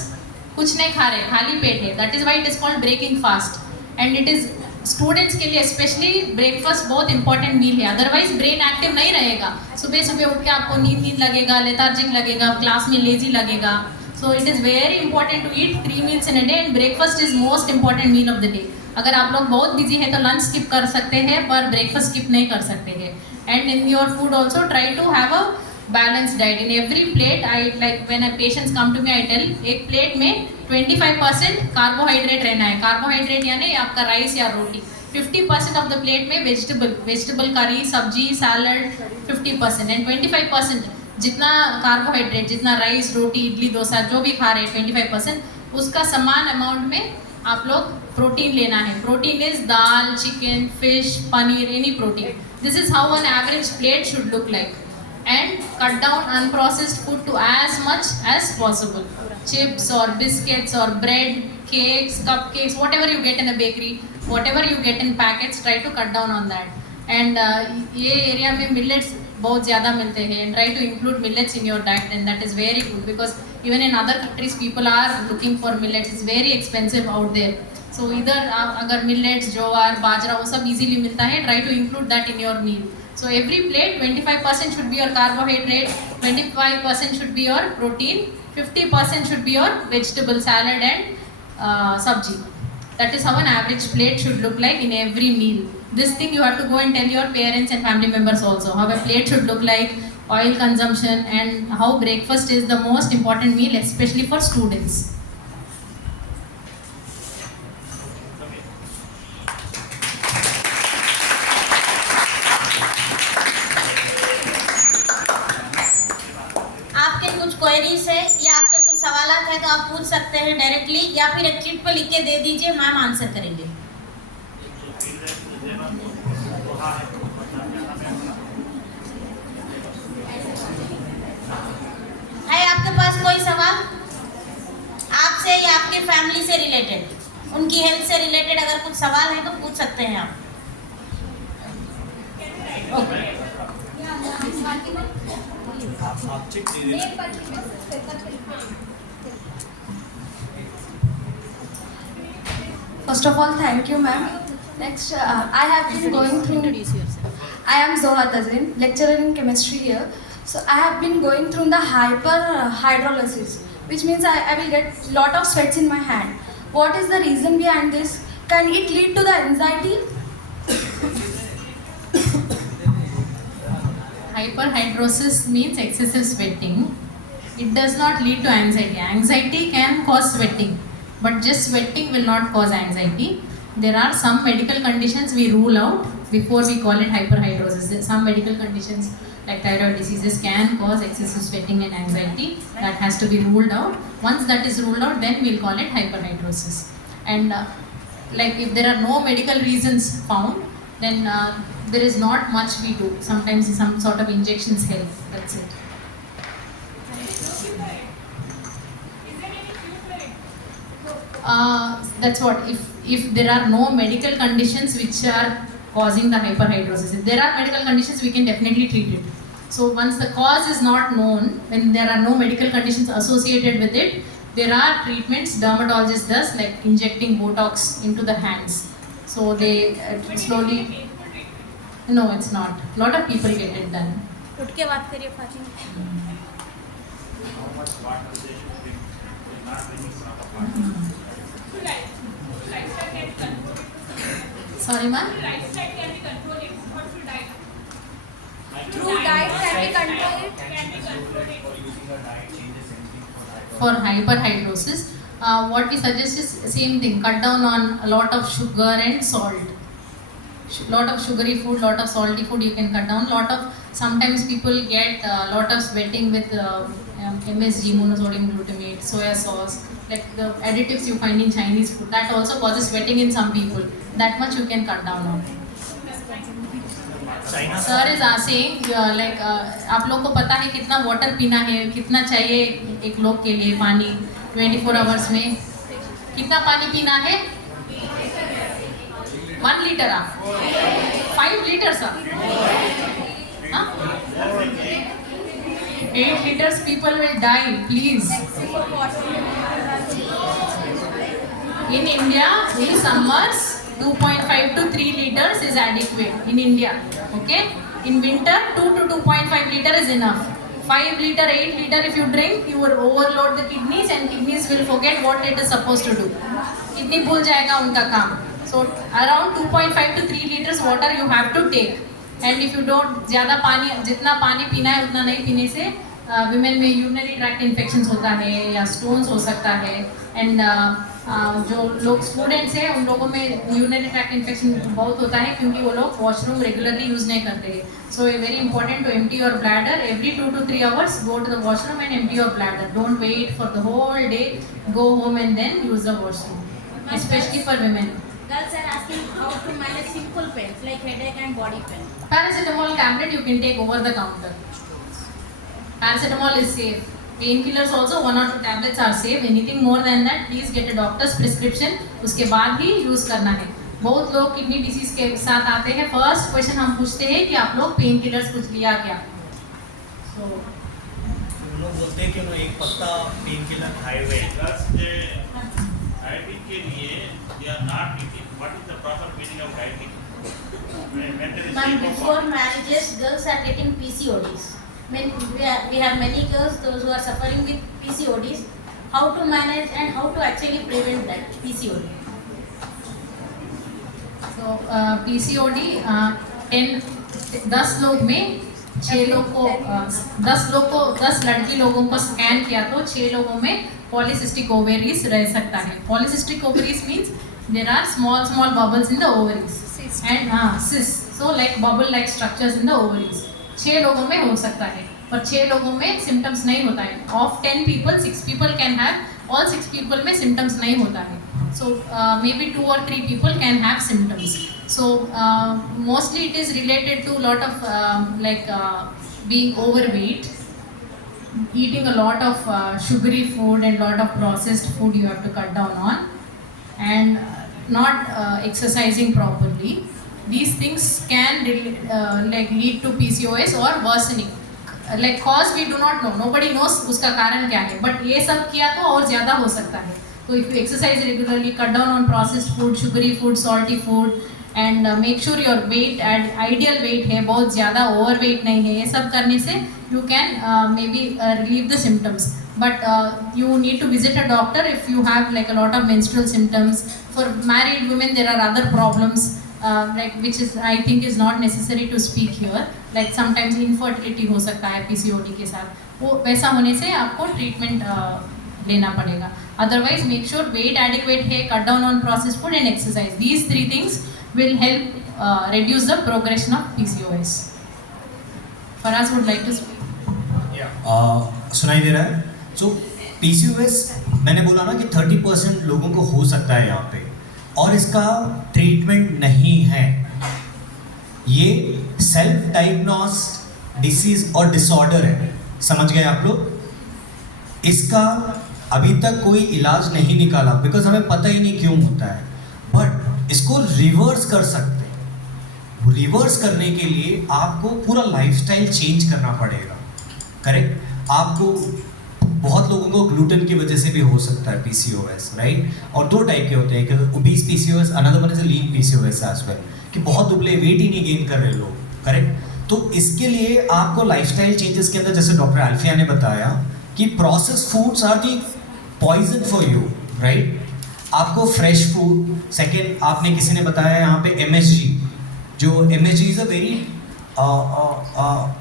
कुछ नहीं खा रहे, खाली पेट है. That is why it is called breaking fast. And it is students के लिए स्पेशली ब्रेकफास्ट बहुत इंपॉर्टेंट मील है. अदरवाइज ब्रेन एक्टिव नहीं रहेगा. सुबह सुबह उठ के आपको नींद लगेगा, लेथार्जिक लगेगा, क्लास में लेजी लगेगा. So it is very important to eat 3 meals in a day, and breakfast is most important meal of the day. अगर आप लोग बहुत बिजी है तो लंच स्किप कर सकते हैं पर ब्रेकफास्ट स्किप नहीं कर सकते हैं. And in your food also try to have a balance diet. In every plate I like when patients come to me I tell, एक प्लेट में 25% कार्बोहाइड्रेट रहना है. कार्बोहाइड्रेट यानी आपका राइस या रोटी. 50% ऑफ द प्लेट में वेजिटेबल करी, सब्जी, salad 50%, and 25% जितना कार्बोहाइड्रेट, जितना राइस, रोटी, इडली, डोसा जो भी खा रहे हैं 25%, उसका समान अमाउंट में आप लोग प्रोटीन लेना है. Protein is dal, chicken, fish, paneer, any protein. This is how an average plate should look like. And cut down unprocessed food to as much as possible. Chips or biscuits or bread, cakes, cupcakes, whatever you get in a bakery, whatever you get in packets, try to cut down on that. And ये area में millets बहुत ज़्यादा मिलते हैं, and try to include millets in your diet, and that is very good because even in other countries people are looking for millets. It's very expensive out there. So इधर अगर millets, ज्वार, बाजरा वो सब easily मिलता है, try to include that in your meal. So every plate 25% should be your carbohydrate, 25% should be your protein, 50% should be your vegetable, salad and sabji. That is how an average plate should look like in every meal. This thing you have to go and tell your parents and family members also, how a plate should look like, oil consumption, and how breakfast is the most important meal, especially for students. Queries है या आपके कुछ सवालात है तो आप पूछ सकते हैं डायरेक्टली, या फिर एक चिट पे लिख के दे दीजिए, मैम आंसर करेंगे. है आपके पास कोई सवाल आपसे या आपके फैमिली से रिलेटेड, उनकी हेल्थ से रिलेटेड अगर कुछ सवाल है तो पूछ सकते हैं आप. First of all, thank you, ma'am. Next, I have been going through. Introduce yourself. I am Zoha Tazrin, lecturer in chemistry here. So I have been going through the hyperhidrolysis, which means I will get lot of sweats in my hand. What is the reason behind this? Can it lead to the anxiety? Hyperhidrosis means excessive sweating. It does not lead to anxiety. Anxiety can cause sweating, but just sweating will not cause anxiety. There are some medical conditions we rule out before we call it hyperhidrosis. Some medical conditions like thyroid diseases can cause excessive sweating and anxiety. That has to be ruled out. Once that is ruled out, then we'll call it hyperhidrosis. And like if there are no medical reasons found, then there is not much we do. Sometimes some sort of injections help. That's it. That's what, if there are no medical conditions which are causing the hyperhidrosis. If there are medical conditions, we can definitely treat it. So once the cause is not known, when there are no medical conditions associated with it, there are treatments dermatologist does, like injecting Botox into the hands. So they slowly. No, it's not. Lot of people get it done. उठ के बात करिए Fatima. How much water they should drink? They're not drinking enough water. Sorry, ma'am. Through diet can we control it? For hyperhidrosis, what we suggest is same thing. Cut down on a lot of sugar and salt. Lot of sugary food, lot of salty food you can cut down. Sometimes people get a lot of sweating with MSG, monosodium glutamate, soya sauce, like the additives you find in Chinese food. That also causes sweating in some people. That much you can cut down on. Sir is saying like आप लोग को पता है कितना water पीना है, कितना चाहिए एक लोग के लिए पानी 24 आवर्स में, कितना पानी पीना है? 1 liter 5 liters 8 liters people will die, please. In India, in summers 2.5 to 3 liters is adequate in India. Okay, in winter 2 to 2.5 liter is enough. 5 liter 8 liter if you drink, you will overload the kidneys and kidneys will forget what it is supposed to do. Kidney भूल जाएगा उनका काम. So around 2.5 to 3 liters water you have to take. And if you don't, ज़्यादा पानी, जितना पानी पीना है उतना नहीं पीने से women में urinary tract infections होता है या stones हो सकता है. And जो लोग स्टूडेंट्स हैं उन लोगों में यूरिनरी ट्रैक्ट इन्फेक्शन बहुत होता है क्योंकि वो लोग वॉशरूम रेगुलरली यूज़ नहीं करते हैं. So very important to empty your bladder every 2 to 3 hours. Go to the washroom and empty your bladder. Don't wait for the whole day. Go home and then use the washroom, especially for women. Girls are asking how to manage simple pains like headache and body pain. Paracetamol tablet you can take over the counter. Paracetamol is safe. Painkillers also 1 or 2 tablets are safe. Anything more than that, please get a doctor's prescription. उसके बाद ही use करना है. बहुत लोग kidney disease के साथ आते हैं. फर्स्ट क्वेश्चन हम पूछते हैं कि आप लोग पेन किलर्स कुछ लिया क्या? So लोग बोलते हैं कि एक पत्ता पेन किलर खाए हुए. Plus diabetic के लिए they are not eating. What is the proper meaning of diabetic? Ma'am, before marriages, girls are getting PCODs. We have many girls, those who are suffering with PCODs. How to manage and how to actually prevent that PCOD? So PCOD 10 लोग में 6 लोग को 10 लड़की लोगों को scan किया तो 6 लोगों में पॉलीसिस्टिक ओवेरीज रह सकता है. Polycystic ovaries means there are small bubbles in the ovaries and cysts, so like bubble like structures in the ovaries. 6 लोगों में हो सकता है पर 6 लोगों में सिम्टम्स नहीं होता है. Of 10 people 6 people can have, all 6 people में सिम्टम्स नहीं होता है. So maybe 2 or 3 people can have symptoms. So mostly it is related to lot of being overweight, eating a lot of sugary food and lot of processed food you have to cut down on, and not exercising properly. These things can lead to PCOS or worsening. Like cause we do not know, nobody knows उसका कारण क्या है, but ये सब किया तो और ज़्यादा हो सकता है. So if you exercise regularly, cut down on processed food, sugary food, salty food, and make sure your weight and ideal weight है, बहुत ज़्यादा overweight नहीं है, ये सब करने से you can maybe relieve the symptoms. But you need to visit a doctor if you have like a lot of menstrual symptoms. For married women there are other problems like which is I think is not necessary to speak here. Like sometimes infertility हो सकता है PCOD के साथ, वो वैसा होने से आपको ट्रीटमेंट लेना पड़ेगा. Otherwise make sure weight adequate है, cut down on processed food and exercise. These 3 things will help reduce the progression of PCOS. Faraz would like to speak. सुनाई दे रहा है? So PCOS मैंने बोला ना कि 30% लोगों को हो सकता है यहाँ पे और इसका ट्रीटमेंट नहीं है. ये सेल्फ डायग्नोस्ड डिसीज और डिसऑर्डर है. समझ गए आप लोग? इसका अभी तक कोई इलाज नहीं निकाला बिकॉज हमें पता ही नहीं क्यों होता है, बट इसको रिवर्स कर सकते हैं। रिवर्स करने के लिए आपको पूरा लाइफस्टाइल चेंज करना पड़ेगा, करेक्ट। आपको बहुत लोगों को ग्लूटेन की वजह से भी हो सकता है पीसीओएस, राइट। और दो टाइप के होते हैं, एक obese PCOS, another one is lean PCOS as well, कि बहुत दुबले, वेट ही नहीं गेन कर रहे लोग, करेक्ट। तो इसके लिए आपको लाइफस्टाइल चेंजेस के अंदर, जैसे डॉक्टर अल्फिया ने बताया कि processed foods are the poison for you, right. आपको फ्रेश फूड, सेकेंड आपने किसी ने बताया यहाँ पे एमएसजी, जो MSG is a very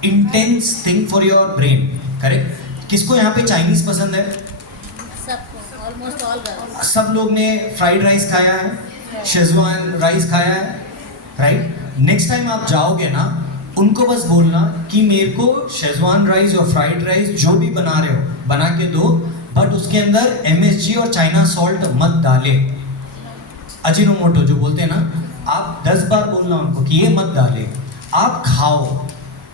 intense thing for your brain, correct. किसको यहाँ पे चाइनीज पसंद है? सबको, ऑलमोस्ट ऑल गर्ल्स। सब लोग ने फ्राइड राइस खाया है, शेजवान राइस खाया है, राइट। नेक्स्ट टाइम आप जाओगे ना, उनको बस बोलना कि मेरे को शेजवान राइस और फ्राइड राइस जो भी बना रहे हो बना के दो, बट उसके अंदर एमएसजी और चाइना सॉल्ट मत डाले। अजीनोमोटो जो बोलते हैं ना, आप 10 बार बोलना उनको कि ये मत डाले, आप खाओ,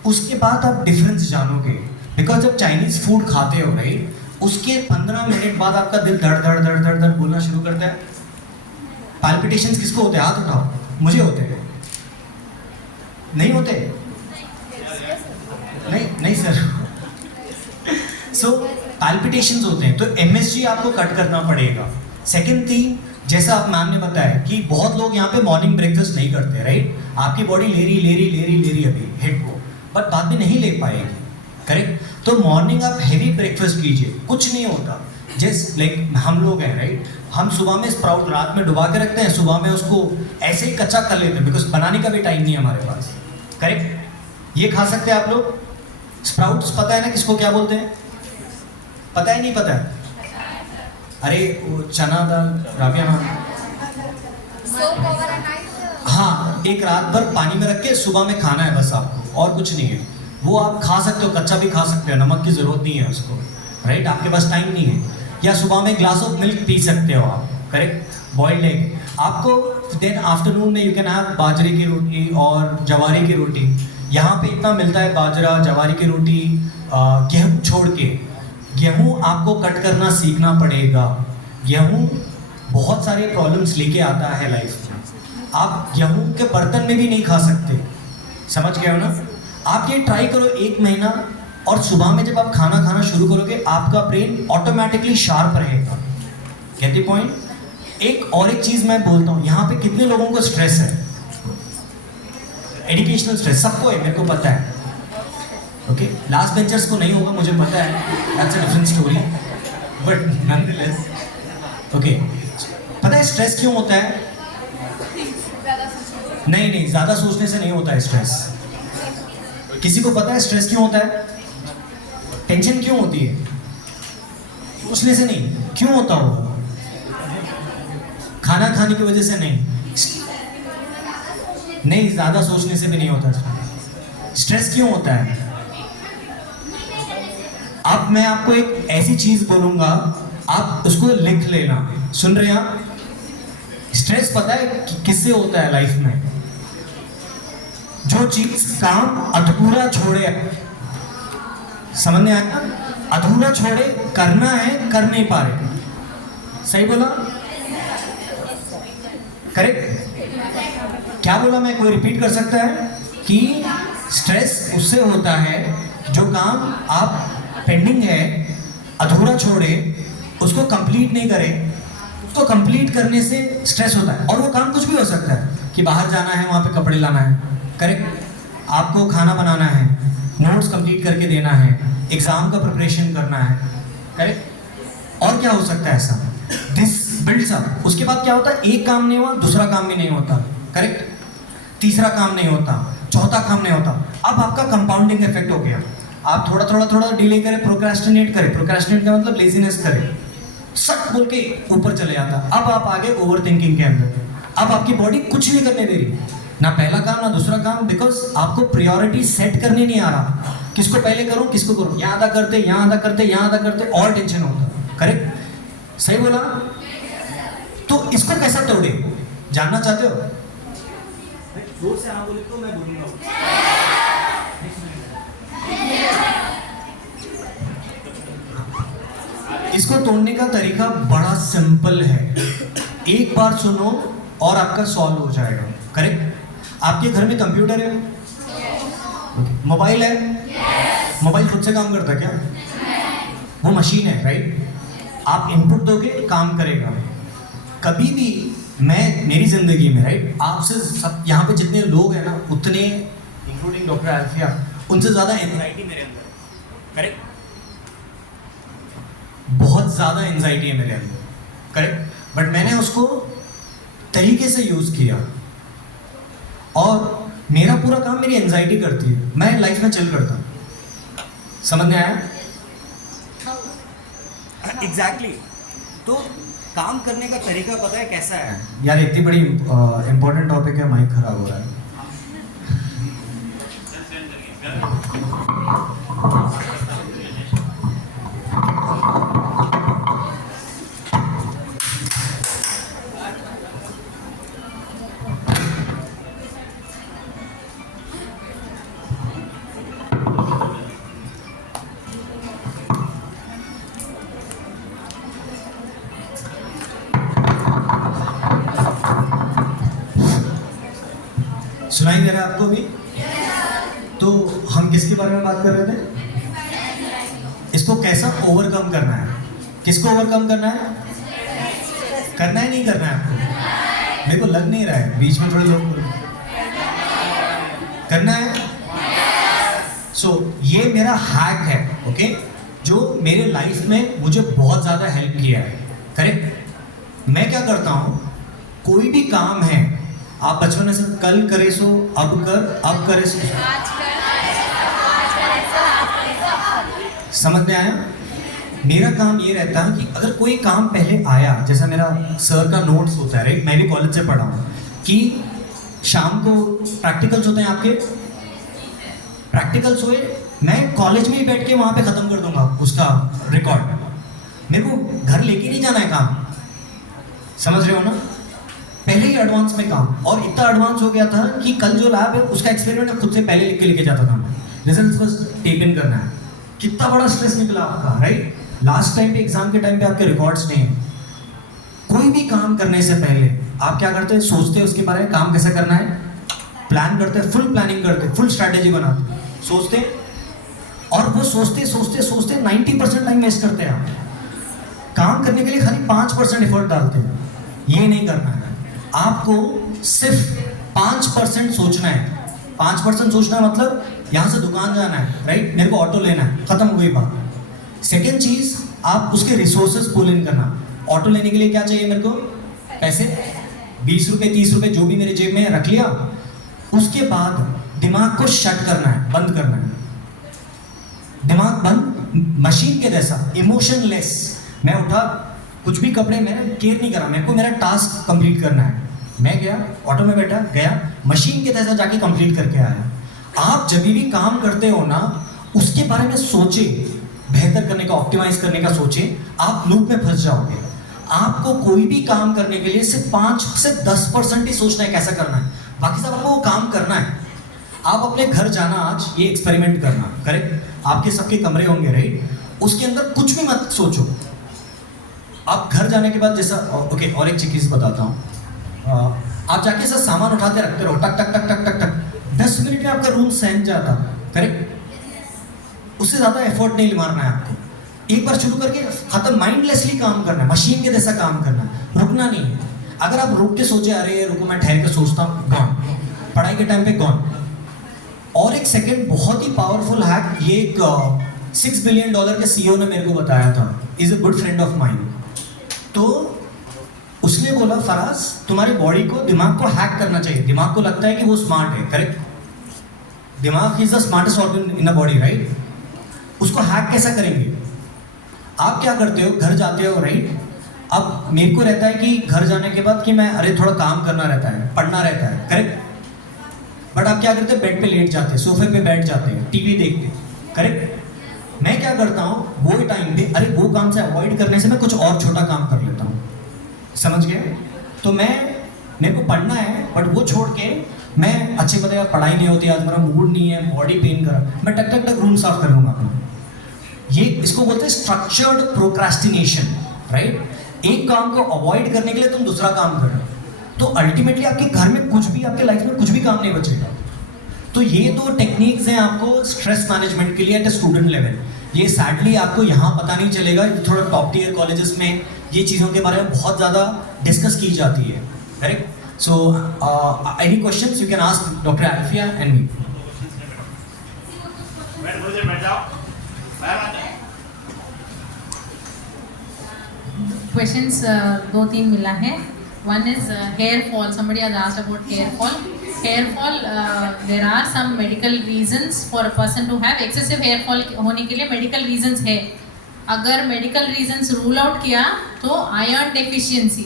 उसके बाद आप डिफरेंस जानोगे। बिकॉज जब चाइनीज फूड खाते हो, राइट, उसके 15 मिनट बाद आपका दिल धड़ धड़ धड़ धड़ धड़ बोलना शुरू करता है। पैल्पिटेशंस किसको होते हैं? हाथ उठाओ। मुझे होते हैं। नहीं होते? नहीं सर। सो पैल्पिटेशंस होते हैं, तो एमएसजी आपको कट करना पड़ेगा। सेकेंड थिंग, जैसा आप मैम ने बताया कि बहुत लोग यहाँ पे मॉर्निंग ब्रेकफास्ट नहीं करते, राइट। आपकी बॉडी ले रही अभी हेड को, बट बाद में नहीं ले पाएगी, करेक्ट। तो मॉर्निंग आप हैवी ब्रेकफास्ट कीजिए, कुछ नहीं होता। जैसे लाइक हम लोग हैं, राइट, हम सुबह में स्प्राउट रात में डुबा के रखते हैं, सुबह में उसको ऐसे ही कच्चा कर लेते हैं, बिकॉज बनाने का भी टाइम नहीं है हमारे पास, करेक्ट। ये खा सकते हैं आप लोग स्प्राउट्स, पता है ना किसको क्या बोलते हैं? पता है नहीं पता है? अरे वो चना दाल, राबिया नाम, हाँ, एक रात भर पानी में रख के सुबह में खाना है बस आपको, और कुछ नहीं है। वो आप खा सकते हो, कच्चा भी खा सकते हो, नमक की ज़रूरत नहीं है उसको, राइट। आपके पास टाइम नहीं है, या सुबह में ग्लास ऑफ मिल्क पी सकते हो आप, करेक्ट, बॉइल्ड एग। आपको देन आफ्टरनून में यू कैन हैव बाजरे की रोटी और जवारी की रोटी। यहाँ पे इतना मिलता है बाजरा, जवारी की रोटी, गेहूँ छोड़ के। गेहूँ आपको कट करना सीखना पड़ेगा। गेहूँ बहुत सारे प्रॉब्लम्स लेके आता है लाइफ में। आप गेहूँ के बर्तन में भी नहीं खा सकते, समझ गए हो ना। आप ये ट्राई करो 1 महीना, और सुबह में जब आप खाना खाना शुरू करोगे, आपका ब्रेन ऑटोमेटिकली शार्प रहेगा। Get the point. एक चीज़ मैं बोलता हूँ, यहाँ पे कितने लोगों को स्ट्रेस है? एजुकेशनल स्ट्रेस सबको है, मेरे को पता है, ओके। लास्ट बेंचर्स को नहीं होगा, मुझे पता है, that's a different story, but nonetheless, okay. पता है स्ट्रेस क्यों होता है? नहीं, ज़्यादा सोचने से नहीं होता है स्ट्रेस। किसी को पता है स्ट्रेस क्यों होता है? टेंशन क्यों होती है? सोचने से नहीं। क्यों होता होगा? खाना खाने की वजह से नहीं, ज़्यादा सोचने से भी नहीं होता। स्ट्रेस क्यों होता है? अब मैं आपको एक ऐसी चीज बोलूंगा, आप उसको लिख लेना। सुन रहे हैं आप? स्ट्रेस पता है किससे होता है लाइफ में? जो चीज काम अधूरा छोड़े, समझ में आया? अधूरा छोड़े, करना है, कर नहीं पा रहे। सही बोला? करेक्ट? क्या बोला मैं? कोई रिपीट कर सकता है? कि स्ट्रेस उससे होता है जो काम आप पेंडिंग है, अधूरा छोड़े, उसको कंप्लीट नहीं करे। उसको कंप्लीट करने से स्ट्रेस होता है। और वो काम कुछ भी हो सकता है कि बाहर जाना है, वहाँ पे कपड़े लाना है, करेक्ट, आपको खाना बनाना है, नोट्स कंप्लीट करके देना है, एग्जाम का प्रिपरेशन करना है, करेक्ट। और क्या हो सकता है ऐसा? This builds up. उसके बाद क्या होता है? एक काम नहीं हुआ, दूसरा काम भी नहीं होता, करेक्ट, तीसरा काम नहीं होता, चौथा काम नहीं होता। अब आपका कंपाउंडिंग इफेक्ट हो गया। आप थोड़ा डिले करें, प्रोक्रेस्टिनेट करें। प्रोक्रेस्टिनेट का मतलब लेजीनेस करें, सट बोल के ऊपर चले जाता। अब आप आगे ओवर थिंकिंग के अंदर। अब आपकी बॉडी कुछ नहीं करने दे रही, ना पहला काम ना दूसरा काम, बिकॉज आपको प्रायोरिटी सेट करने नहीं आ रहा। किसको पहले करूं, किसको करूं, यहाँ आधा करते, यहाँ आधा करते, यहाँ आधा करते, और टेंशन होता। करेक्ट? सही बोला? तो इसको कैसा तोड़े, जानना चाहते हो? जोर से हाँ बोले तो मैं बोलूंगा। इसको तोड़ने का तरीका बड़ा सिंपल है, एक बार सुनो और आपका सॉल्व हो जाएगा। करेक्ट? आपके घर में कंप्यूटर है, मोबाइल है, मोबाइल खुद से काम करता है क्या? वो मशीन है, राइट? आप इनपुट दोगे, काम करेगा। कभी भी मैं मेरी जिंदगी में, राइट, आपसे सब यहाँ पे जितने लोग हैं ना, उतने इंक्लूडिंग डॉक्टर आल्फिया, उनसे ज़्यादा एंजाइटी मेरे अंदर है। करेक्ट? बहुत ज़्यादा एंजाइटी है मेरे अंदर। करेक्ट? बट मैंने उसको तरीके से यूज़ किया और मेरा पूरा काम मेरी एंजाइटी करती है, मैं लाइफ में चिल करता हूँ। समझ में आया? एग्जैक्टली। तो काम करने का तरीका पता है कैसा है? यार इतनी बड़ी इंपॉर्टेंट टॉपिक है, माइक खराब हो रहा है। सुनाई दे रहा है आपको भी? तो हम किसके बारे में बात कर रहे थे? इसको कैसा ओवरकम करना है? किसको ओवरकम करना है? करना है नहीं करना है आपको? मेरे को लग नहीं रहा है, बीच में थोड़े लोग करना है। सो ये मेरा हैक है, ओके, जो मेरे लाइफ में मुझे बहुत ज़्यादा हेल्प किया है। करेक्ट? मैं क्या करता हूँ, कोई भी काम है, आप बचपन में से कल करे सो अब कर, अब करे सो समझ में आया? मेरा काम ये रहता है कि अगर कोई काम पहले आया, जैसा मेरा सर का नोट्स होता है, राइट, मैं भी कॉलेज से पढ़ा हूँ कि शाम को प्रैक्टिकल्स होते हैं आपके, प्रैक्टिकल्स हुए, मैं कॉलेज में ही बैठ के वहाँ पे ख़त्म कर दूंगा उसका रिकॉर्ड। मेरे को घर लेके नहीं जाना है काम, समझ रहे हो ना? पहले ही एडवांस में काम, और इतना एडवांस हो गया था कि कल जो लैब है उसका एक्सपेरिमेंट खुद से पहले लिख के लेके जाता था मैं, रिजल्ट्स बस टेक इन करना है। कितना बड़ा स्ट्रेस निकला आपका, राइट? लास्ट टाइम पे एग्जाम के टाइम पे आपके रिकॉर्ड्स नहीं है। कोई भी काम करने से पहले आप क्या करते हैं, सोचते हैं उसके बारे में, काम कैसे करना है, प्लान करते हैं, फुल प्लानिंग करते हैं, फुल स्ट्रैटेजी बनाते हैं, सोचते हैं, और वो सोचते सोचते सोचते 90% टाइम वेस्ट करते हैं आप। काम करने के लिए खाली 5% एफर्ट डालते हैं। ये नहीं करना है, आपको सिर्फ 5% सोचना है। 5% सोचना है मतलब यहाँ से दुकान जाना है, राइट, मेरे को ऑटो लेना है, खत्म हो गई बात। सेकेंड चीज, आप उसके रिसोर्सेज पुल इन करना। ऑटो लेने के लिए क्या चाहिए मेरे को? पैसे, 20 रुपये 30 रुपये जो भी मेरे जेब में रख लिया। उसके बाद दिमाग को शट करना है, बंद करना है, दिमाग बंद, मशीन के जैसा, इमोशनलेस। मैं उठा, कुछ भी कपड़े मैंने केयर नहीं करा, मेरे को मेरा टास्क कंप्लीट करना है। मैं गया, ऑटो में बैठा, गया, मशीन के जैसा जाके कंप्लीट करके आया। आप जब भी काम करते हो ना, उसके बारे में सोचे, बेहतर करने का, ऑप्टिमाइज करने का सोचे, आप लूप में फंस जाओगे। आपको कोई भी काम करने के लिए सिर्फ 5 से 10% ही सोचना है कैसा करना है, बाकी सब आपको वो काम करना है। आप अपने घर जाना, आज ये एक्सपेरिमेंट करना, करेक्ट? आपके सबके कमरे होंगे, राइट? उसके अंदर कुछ भी मत सोचो। आप घर जाने के बाद, जैसा, ओके, और एक चीज़ बताता हूँ, आप जाके सब सामान उठाते रखते रहो, टक टक टक टक टक टक, 10 मिनट में आपका रूम सहज जाता, करेक्ट? उससे ज़्यादा एफर्ट नहीं मारना है आपको। एक बार शुरू करके खत्म, माइंडलेसली काम करना है, मशीन के जैसा काम करना है, रुकना नहीं है। अगर आप रुक के सोचे, अरे रुको मैं ठहर के सोचता हूँ, गॉन, पढ़ाई के टाइम पे गॉन। और एक सेकेंड, बहुत ही पावरफुल हैक, ये एक $6 बिलियन के CEO ने मेरे को बताया था, is a good friend of mind. तो उसने बोला, फराज, तुम्हारी बॉडी को, दिमाग को हैक करना चाहिए। दिमाग को लगता है कि वो स्मार्ट है, करेक्ट? दिमाग is the smartest organ in the body, right? उसको हैक कैसा करेंगे? आप क्या करते हो, घर जाते हो, राइट? अब मेरे को रहता है कि घर जाने के बाद कि मैं, अरे थोड़ा काम करना रहता है, पढ़ना रहता है, करेक्ट? बट आप क्या करते हैं, बेड पे लेट जाते हैं, सोफे पे बैठ जाते हैं, टीवी देखते हैं, करेक्ट? मैं क्या करता हूँ, वो टाइम पे, अरे वो काम से अवॉइड करने से मैं कुछ और छोटा काम कर लेता हूँ, समझ गए? तो मेरे को पढ़ना है, बट वो छोड़ के मैं, अच्छे पता है पढ़ाई नहीं होती, आज मेरा मूड नहीं है, बॉडी पेन करा, मैं टक टक टक रूम साफ कर लूँगा अपना। ये इसको बोलते हैं स्ट्रक्चर्ड प्रोक्रास्टिनेशन, राइट। एक काम को अवॉइड करने के लिए तुम दूसरा काम कर रहे हो, तो अल्टीमेटली आपके घर में कुछ भी, आपके लाइफ में कुछ भी काम नहीं बचेगा। तो ये दो टेक्निक्स हैं आपको स्ट्रेस मैनेजमेंट के लिए एट ए स्टूडेंट लेवल। ये सैडली आपको यहाँ पता नहीं चलेगा, थोड़ा टॉप टियर कॉलेजेस में ये चीज़ों के बारे में बहुत ज़्यादा डिस्कस की जाती है, correct. So any questions you can ask doctor Alfiya and me. बैठ जाओ। Questions दो तीन मिला है। One is hair fall. Somebody has asked about hair fall. Hair fall, there are some medical reasons for a person to have excessive hair fall होने के लिए medical reasons है। अगर medical reasons rule out किया तो iron deficiency.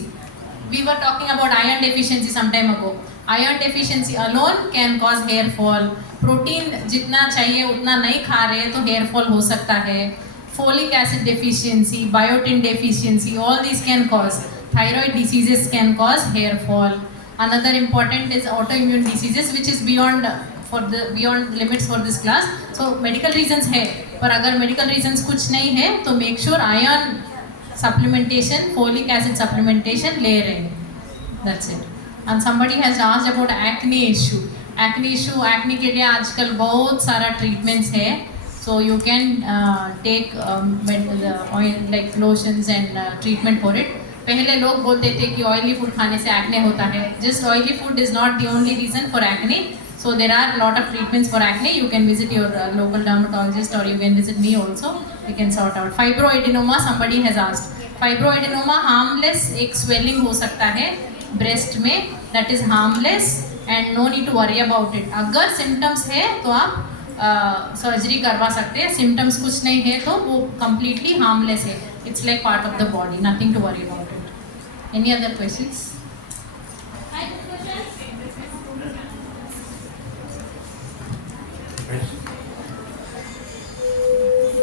We were talking about iron deficiency some time ago. Iron deficiency alone can cause hair fall. Protein जितना चाहिए उतना नहीं खा रहे तो hair fall हो सकता है। Folic acid deficiency, biotin deficiency, all these can cause. Thyroid diseases can cause hair fall. Another important is autoimmune diseases, which is beyond limits for this class. So medical reasons है, पर अगर medical reasons कुछ नहीं है तो make sure iron supplementation, folic acid supplementation ले रहे हैं. That's it. And somebody has asked about acne issue. Acne के लिए आजकल बहुत सारा treatments है. So you can take oil like lotions and treatment for it. पहले लोग बोलते थे कि ऑयली फूड खाने से एक्ने होता है। Just oily food is not the only reason for acne. So there are lot of treatments for acne. You can visit your local dermatologist और you can visit me also. You can sort out. Fibroadenoma, somebody has asked. Fibroadenoma harmless एक swelling हो सकता है breast में, that is harmless and no need to worry about it. अगर symptoms है तो आप सर्जरी करवा सकते हैं। सिम्टम्स कुछ नहीं है तो वो कम्प्लीटली हार्मलेस है। It's like part of the body, nothing to worry about it. Any other questions?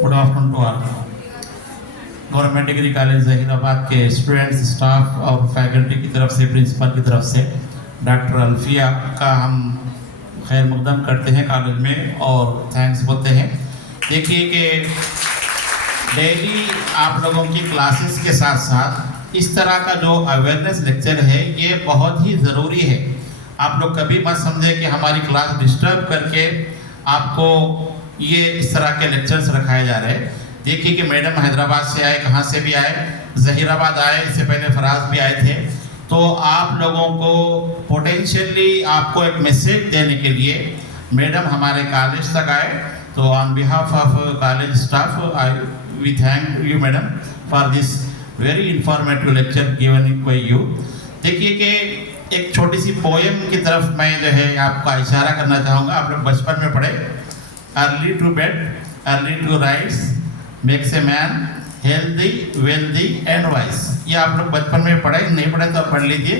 Good afternoon to all. Government degree college Zaheerabad के स्टूडेंट्स, स्टाफ और फैकल्टी की तरफ से, प्रिंसिपल की तरफ से डॉक्टर अल्फिया का हम खैर मकदम करते हैं कॉलेज में और थैंक्स बोलते हैं। देखिए कि डेली आप लोगों की क्लासेस के साथ साथ इस तरह का जो अवेयरनेस लेक्चर है ये बहुत ही ज़रूरी है। आप लोग कभी मत समझे कि हमारी क्लास डिस्टर्ब करके आपको ये इस तरह के लेक्चर्स रखाए जा रहे हैं। देखिए कि मैडम हैदराबाद से आए, कहाँ से भी आए, जहीराबाद आए, इससे पहले फराज भी आए थे। तो आप लोगों को पोटेंशियली आपको एक मैसेज देने के लिए मैडम हमारे कॉलेज तक आए। तो on behalf of college staff we thank you madam for this very informative lecture given by you. देखिए कि एक छोटी सी पोएम की तरफ मैं जो है आपका इशारा करना चाहूँगा। आप लोग बचपन में पढ़े, early to bed early to rise makes a man healthy wealthy and wise. ये आप लोग बचपन में पढ़े, नहीं पढ़े तो पढ़ लीजिए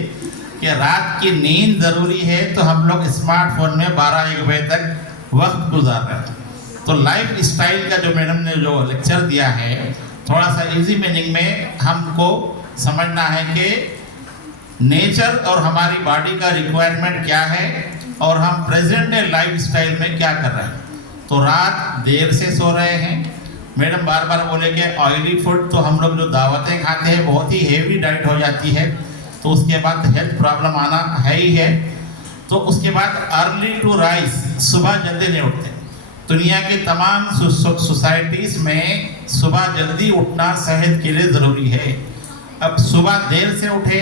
कि रात की नींद ज़रूरी है। तो हम लोग स्मार्टफोन में 12-1 बजे तक वक्त गुजार रहे हैं। तो लाइफ स्टाइल का जो मैडम ने जो लेक्चर दिया है, थोड़ा सा इजी मीनिंग में हमको समझना है कि नेचर और हमारी बॉडी का रिक्वायरमेंट क्या है और हम प्रेजेंट डे लाइफ स्टाइल में क्या कर रहे हैं। तो रात देर से सो रहे हैं। मैडम बार बार बोले कि ऑयली फूड, तो हम लोग जो दावतें खाते हैं बहुत ही हेवी डाइट हो जाती है, तो उसके बाद हेल्थ प्रॉब्लम आना है ही है। तो उसके बाद अर्ली टू राइज, सुबह जल्दी नहीं उठते। दुनिया के तमाम सोसाइटीज़ में सुबह जल्दी उठना सेहत के लिए ज़रूरी है। अब सुबह देर से उठे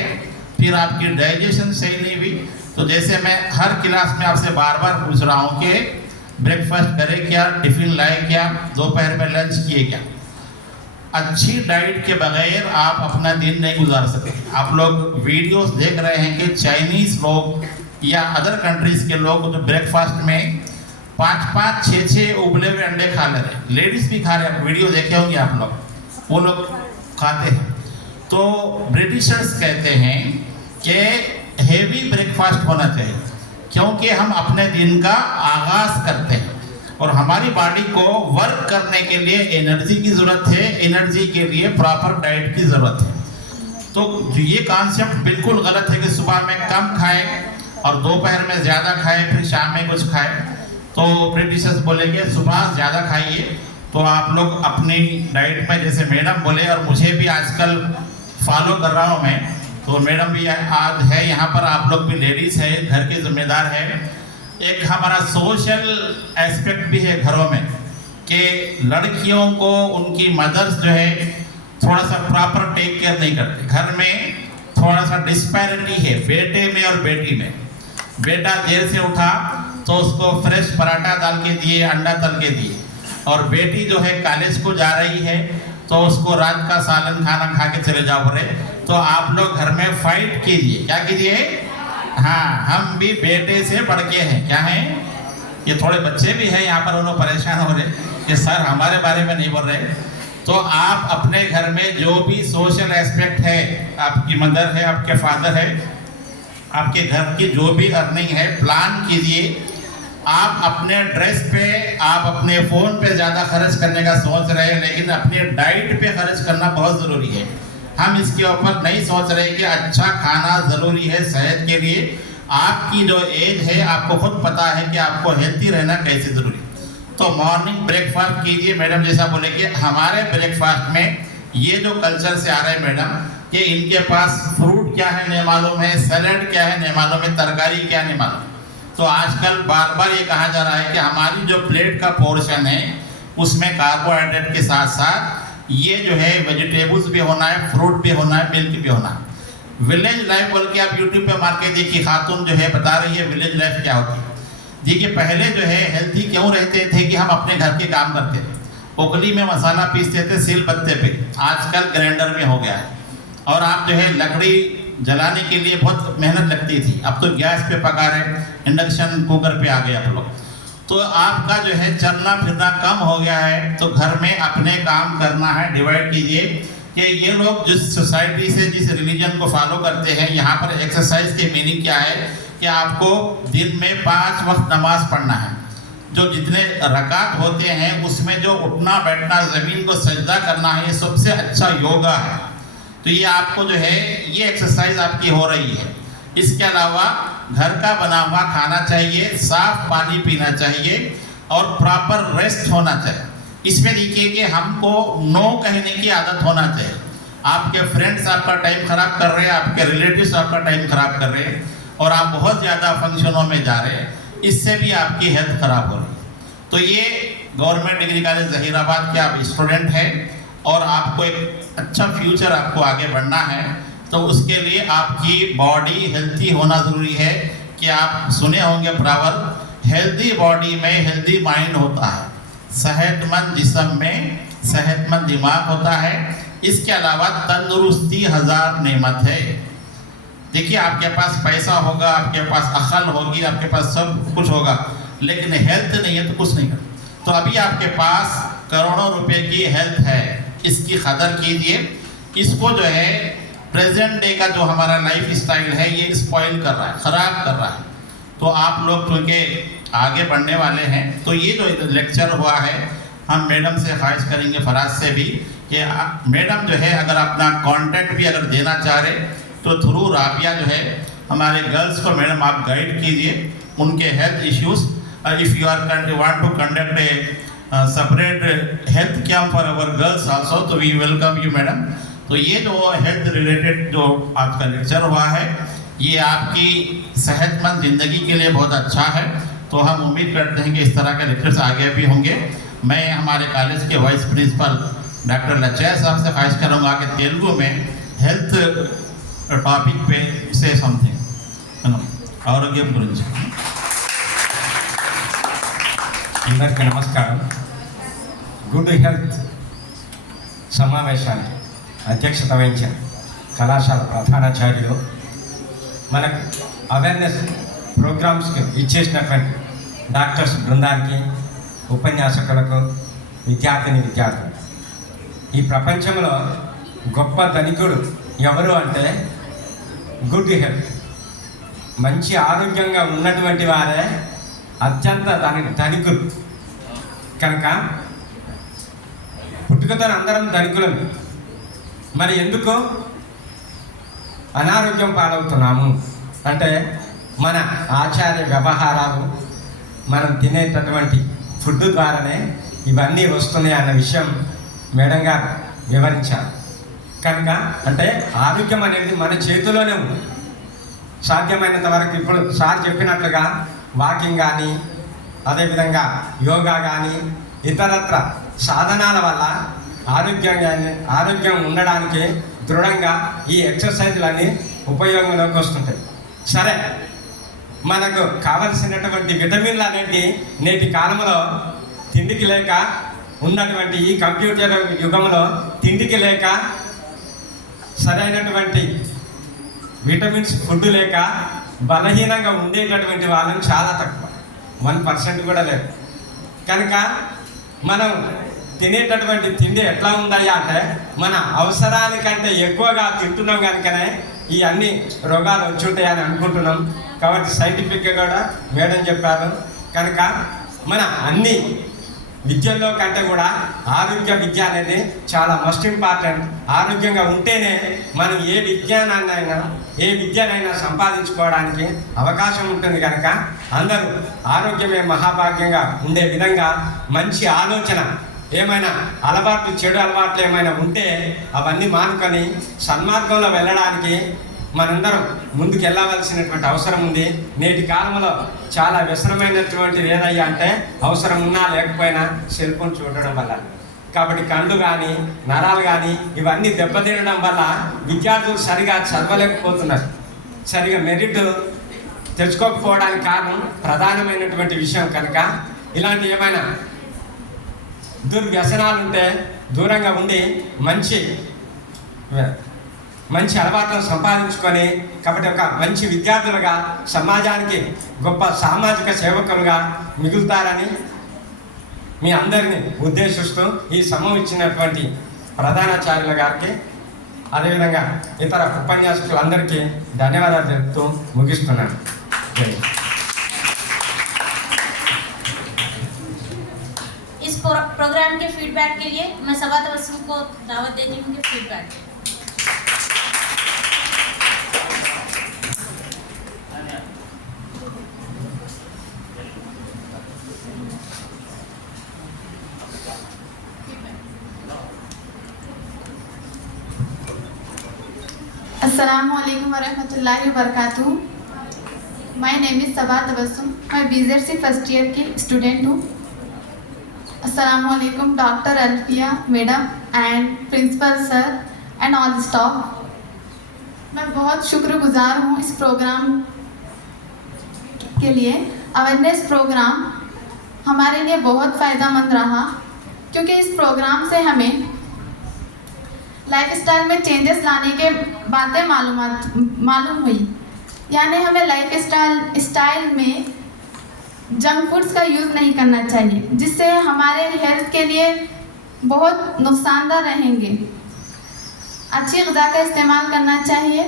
फिर आपकी डाइजेशन सही नहीं हुई। तो जैसे मैं हर क्लास में आपसे बार बार पूछ रहा हूँ कि ब्रेकफास्ट करें क्या, टिफ़िन लाए क्या, दोपहर में लंच किए क्या। अच्छी डाइट के बगैर आप अपना दिन नहीं गुजार सकते। आप लोग वीडियोस देख रहे हैं कि चाइनीज़ लोग या अदर कंट्रीज़ के लोग जो ब्रेकफास्ट में 5-5, 6-6 उबले हुए अंडे खा ले रहे हैं। लेडीज़ भी खा रहे हैं, वीडियो देखे होंगे आप लोग, वो लोग खाते हैं। तो ब्रिटिशर्स कहते हैं कि हेवी ब्रेकफास्ट होना चाहिए, क्योंकि हम अपने दिन का आगाज़ करते हैं और हमारी बॉडी को वर्क करने के लिए एनर्जी की ज़रूरत है। एनर्जी के लिए प्रॉपर डाइट की ज़रूरत है। तो ये कॉन्सेप्ट बिल्कुल गलत है कि सुबह में कम खाएं और दोपहर में ज़्यादा खाएं, फिर शाम में कुछ खाएं। तो ब्रिटिशर्स बोलेंगे सुबह ज़्यादा खाइए, तो आप लोग अपनी डाइट में जैसे मैडम बोले और मुझे भी आजकल फॉलो कर रहा हूँ मैं, तो मैडम भी आज है यहाँ पर, आप लोग भी लेडीज़ है, घर के जिम्मेदार है। एक हमारा सोशल एस्पेक्ट भी है घरों में कि लड़कियों को उनकी मदर्स जो है थोड़ा सा प्रॉपर टेक केयर नहीं करते। घर में थोड़ा सा डिस्पैरिटी है बेटे में और बेटी में। बेटा देर से उठा तो उसको फ्रेश पराठा डाल के दिए, अंडा तल के दिए, और बेटी जो है कॉलेज को जा रही है तो उसको रात का सालन खाना खा के चले जाओ बोले। तो आप लोग घर में फाइट कीजिए, क्या कीजिए? हाँ, हम भी बेटे से बढ़ के हैं, क्या है? ये थोड़े बच्चे भी हैं यहाँ पर, उन्होंने परेशान हो रहे कि सर हमारे बारे में नहीं बोल रहे। तो आप अपने घर में जो भी सोशल एस्पेक्ट है, आपकी मदर है, आपके फादर है, आपके घर की जो भी अर्निंग है, प्लान कीजिए। आप अपने ड्रेस पे, आप अपने फ़ोन पे ज़्यादा खर्च करने का सोच रहे हैं, लेकिन अपने डाइट पे खर्च करना बहुत ज़रूरी है। हम इसके ऊपर नहीं सोच रहे कि अच्छा खाना ज़रूरी है सेहत के लिए। आपकी जो एज है, आपको खुद पता है कि आपको हेल्थी रहना कैसे ज़रूरी। तो मॉर्निंग ब्रेकफास्ट कीजिए। मैडम जैसा बोले कि हमारे ब्रेकफास्ट में ये जो कल्चर से आ रहा है मैडम, कि इनके पास फ्रूट क्या है नहीं मालूम है, सैलड क्या है नहीं मालूम है, तरकारी क्या नहीं मालूम। तो आजकल बार बार ये कहा जा रहा है कि हमारी जो प्लेट का पोर्शन है उसमें कार्बोहाइड्रेट के साथ साथ ये जो है वेजिटेबल्स भी होना है, फ्रूट भी होना है, मिल्क भी होना है। विलेज लाइफ बोल के आप यूट्यूब पे मार के देखिए, खातून जो है बता रही है विलेज लाइफ क्या होती है। देखिए पहले जो है हेल्थी क्यों रहते थे कि हम अपने घर के काम करते थे, उंगली में मसाला पीसते थे सिल पत्ते पे, आजकल ग्राइंडर में हो गया है। और आप जो है लकड़ी जलाने के लिए बहुत मेहनत लगती थी, अब तो गैस पे पका रहे, इंडक्शन कुकर पे आ गए आप लोग। तो आपका जो है चलना फिरना कम हो गया है, तो घर में अपने काम करना है। डिवाइड कीजिए कि ये लोग जिस सोसाइटी से, जिस रिलीजन को फॉलो करते हैं, यहाँ पर एक्सरसाइज की मीनिंग क्या है कि आपको दिन में 5 वक्त नमाज पढ़ना है। जो जितने रकात होते हैं उसमें जो उठना बैठना, ज़मीन को सजदा करना है, ये सबसे अच्छा योगा है। तो ये आपको जो है ये एक्सरसाइज आपकी हो रही है। इसके अलावा घर का बना हुआ खाना चाहिए, साफ पानी पीना चाहिए और प्रॉपर रेस्ट होना चाहिए। इसमें देखिए कि हमको नो कहने की आदत होना चाहिए। आपके फ्रेंड्स आपका टाइम खराब कर रहे हैं, आपके रिलेटिव्स आपका टाइम खराब कर रहे हैं और आप बहुत ज़्यादा फंक्शनों में जा रहे हैं, इससे भी आपकी हेल्थ खराब हो रही है। तो ये गवर्नमेंट डिग्री कॉलेज जहीराबाद के आप स्टूडेंट हैं और आपको एक अच्छा फ्यूचर आपको आगे बढ़ना है, तो उसके लिए आपकी बॉडी हेल्थी होना ज़रूरी है। कि आप सुने होंगे प्रॉवर्ब, हेल्दी बॉडी में हेल्दी माइंड होता है, सेहतमंद जिस्म में सेहतमंद दिमाग होता है। इसके अलावा तंदुरुस्ती 1000 नेमत है। देखिए आपके पास पैसा होगा, आपके पास अकल होगी, आपके पास सब कुछ होगा, लेकिन हेल्थ नहीं है तो कुछ नहीं कर। तो अभी आपके पास करोड़ों रुपए की हेल्थ है, इसकी कदर कीजिए। इसको जो है प्रेजेंट डे का जो हमारा लाइफ स्टाइल है ये स्पॉइल कर रहा है, ख़राब कर रहा है। तो आप लोग क्योंकि आगे बढ़ने वाले हैं, तो ये जो लेक्चर हुआ है हम मैडम से ख्वाहिश करेंगे, फराज से भी, कि मैडम जो है अगर अपना कॉन्टैक्ट भी अगर देना चाह रहे तो थ्रू राबिया जो है हमारे गर्ल्स को मैडम आप गाइड कीजिए उनके health issues. If you are want to conduct a separate health camp for our girls also, तो वी वेलकम यू मैडम। तो ये जो हेल्थ रिलेटेड जो आपका लेक्चर हुआ है ये आपकी सेहतमंद ज़िंदगी के लिए बहुत अच्छा है। तो हम उम्मीद करते हैं कि इस तरह के लेक्चर्स आगे भी होंगे। मैं हमारे कॉलेज के वाइस प्रिंसिपल डॉक्टर लचैया साहब से ख्वाहिश करूँगा कि तेलुगु में हेल्थ टॉपिक पे से समथिंग ఆరోగ్యం గురించి। అందరికీ నమస్కారం। గుడ్ హెల్త్ సమావేశానికి అధ్యక్షత వహించిన కళాశాల ప్రధానాచార్యులు, మనకు అవేర్నెస్ ప్రోగ్రామ్స్కి ఇచ్చేసినటువంటి డాక్టర్స్ బృందానికి, ఉపన్యాసకులకు, విద్యార్థులు, ఈ ప్రపంచంలో గొప్ప ధనికుడు ఎవరు అంటే గుడ్ హెల్త్, మంచి ఆరోగ్యంగా ఉన్నటువంటి వారే అత్యంత ధనికులు. కనుక పుట్టుకతో అందరం ధనికులం, మరి ఎందుకు అనారోగ్యం పాలవుతున్నాము అంటే మన ఆచార వ్యవహారాలు, మనం తినేటటువంటి ఫుడ్ ద్వారానే ఇవన్నీ వస్తున్నాయి అన్న విషయం మేడం గారు వివరించారు. కనుక అంటే ఆరోగ్యం అనేది మన చేతిలోనే ఉంది. సాధ్యమైనంత వరకు ఇప్పుడు సార్ చెప్పినట్లుగా వాకింగ్ కానీ, అదేవిధంగా యోగా కానీ, ఇతరత్ర సాధనాల వల్ల ఆరోగ్యం ఉండడానికి దృఢంగా ఈ ఎక్సర్సైజ్లన్నీ ఉపయోగంలోకి వస్తుంటాయి. సరే, మనకు కావలసినటువంటి విటమిన్లు అనేవి నేటి కాలంలో తిండికి లేక ఉన్నటువంటి ఈ కంప్యూటర్ యుగంలో తిండికి లేక సరైనటువంటి విటమిన్స్ ఫుడ్ లేక బలహీనంగా ఉండేటటువంటి వాళ్ళని చాలా తక్కువ, 1% కూడా లేదు. కనుక మనం తినేటటువంటి తిండి ఎట్లా ఉందయ్యా అంటే మన అవసరానికంటే ఎక్కువగా తింటున్నాం కనుకనే ఈ అన్ని రోగాలు వచ్చి ఉంటాయని అనుకుంటున్నాం. కాబట్టి సైంటిఫిక్గా కూడా మేడం చెప్పారు. కనుక మన అన్ని విద్యల్లో కంటే కూడా ఆరోగ్య విద్య అనేది చాలా మస్ట్ ఇంపార్టెంట్. ఆరోగ్యంగా ఉంటేనే మనం ఏ విద్యనైనా సంపాదించుకోవడానికి అవకాశం ఉంటుంది. కనుక అందరూ ఆరోగ్యమే మహాభాగ్యంగా ఉండే విధంగా మంచి ఆలోచన, ఏమైనా చెడు అలవాట్లు ఏమైనా ఉంటే అవన్నీ మానుకొని సన్మార్గంలో వెళ్ళడానికి మనందరం ముందుకు వెళ్ళవలసినటువంటి అవసరం ఉంది. నేటి కాలంలో చాలా వ్యసనమైనటువంటిది ఏదయ్యా అంటే అవసరం ఉన్నా లేకపోయినా సెల్ ఫోన్ చూడడం వల్ల. కాబట్టి కళ్ళు కానీ నరాలు కానీ ఇవన్నీ దెబ్బతినడం వల్ల విద్యార్థులు సరిగా చదవలేకపోతున్నారు, సరిగా మెరిట్ తెచ్చుకోకపోవడానికి కారణం ప్రధానమైనటువంటి విషయం. కనుక ఇలాంటి ఏమైనా దుర్వ్యసనాలు ఉంటే దూరంగా ఉండి మంచి అలవాట్లను సంపాదించుకొని కాబట్టి ఒక మంచి విద్యార్థులుగా సమాజానికి గొప్ప సామాజిక సేవకులుగా మిగులుతారని మీ అందరినీ ఉద్దేశిస్తూ ఈ సమయం ఇచ్చినటువంటి ప్రధానాచార్యుల గారికి, అదేవిధంగా ఇతర ఉపన్యాసకులందరికీ ధన్యవాదాలు తెలుపుతూ ముగిస్తున్నాను. इस प्रोग्राम के फीडबैक के लिए मैं सभा तबस्सुम को दावत देती हूँ कि feedback. Assalamualaikum warahmatullahi wabarakatuh. My name is Sabha Tabassum. मैं BZC फर्स्ट ईयर की स्टूडेंट हूँ. Assalamualaikum Dr. Alfia madam and principal sir and all the staff. मैं बहुत शुक्रगुजार हूँ इस प्रोग्राम के लिए. अवेयरनेस प्रोग्राम हमारे लिए बहुत फ़ायदेमंद रहा क्योंकि इस प्रोग्राम से हमें लाइफस्टाइल में चेंजेस लाने के बातें मालूम हुई. यानी हमें लाइफस्टाइल में जंक फूड्स का यूज़ नहीं करना चाहिए जिससे हमारे हेल्थ के लिए बहुत नुकसानदार रहेंगे. अच्छी ग़िज़ा का इस्तेमाल करना चाहिए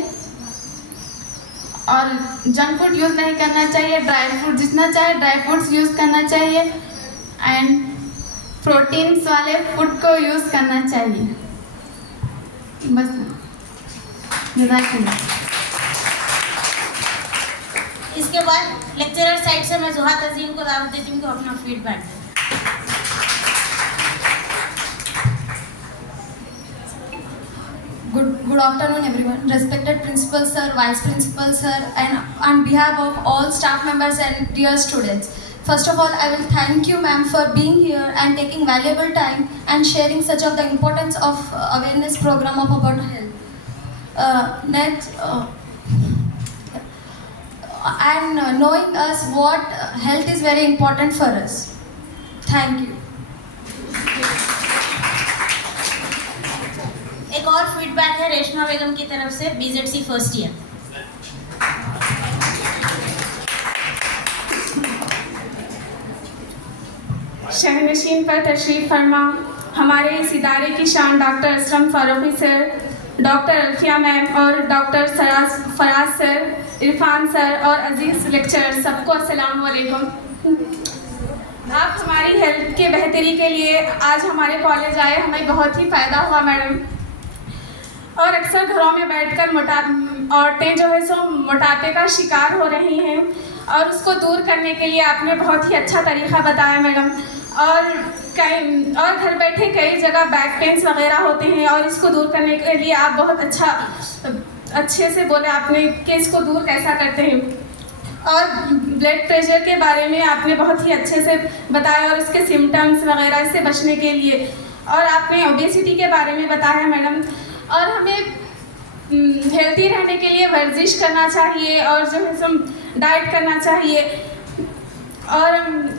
और जंक फूड यूज़ नहीं करना चाहिए. ड्राई फ्रूट जितना चाहे ड्राई फ्रूट्स यूज़ करना चाहिए एंड प्रोटीन्स वाले फूड को यूज़ करना चाहिए. बस इसके बाद लेक्चरर साइड से मैं जुहाद अजीम को दावत देती हूँ कि अपना फीडबैक दें. Good afternoon everyone. Respected principal sir, vice principal sir, and on behalf of all staff members and dear students, first of all I will thank you ma'am for being here and taking valuable time and sharing such of the importance of awareness program of about health. And knowing us what health is very important for us. Thank you. एक और feedback है रेशमा बेगम की तरफ से, BZC first year. शहनशीन पर तशरीफ़ फरमा हमारे इस इदारे की शान doctor Aslam Farooqui sir, doctor Alfiya ma'am और doctor Faraz sir, Irfan sir और अजीज़ लेक्चरर, सबको अस्सलाम वालेकुम. आप हमारी हेल्थ के बेहतरी के लिए आज हमारे कॉलेज आए, हमें बहुत ही फ़ायदा हुआ मैडम. और अक्सर घरों में बैठकर औरतें जो है सो मोटापे का शिकार हो रही हैं और उसको दूर करने के लिए आपने बहुत ही अच्छा तरीका बताया मैडम। और घर बैठे कई जगह बैक पेन्स वगैरह होते हैं और इसको दूर करने के लिए आप बहुत अच्छे से बोले आपने कि इसको दूर कैसा करते हैं। और ब्लड प्रेशर के बारे में आपने बहुत ही अच्छे से बताया और इसके सिम्टम्स वगैरह इससे बचने के लिए। और आपने ओबेसिटी के बारे में बताया मैडम। और हमें हेल्दी रहने के लिए वर्जिश करना चाहिए और जो है सम डाइट करना चाहिए। और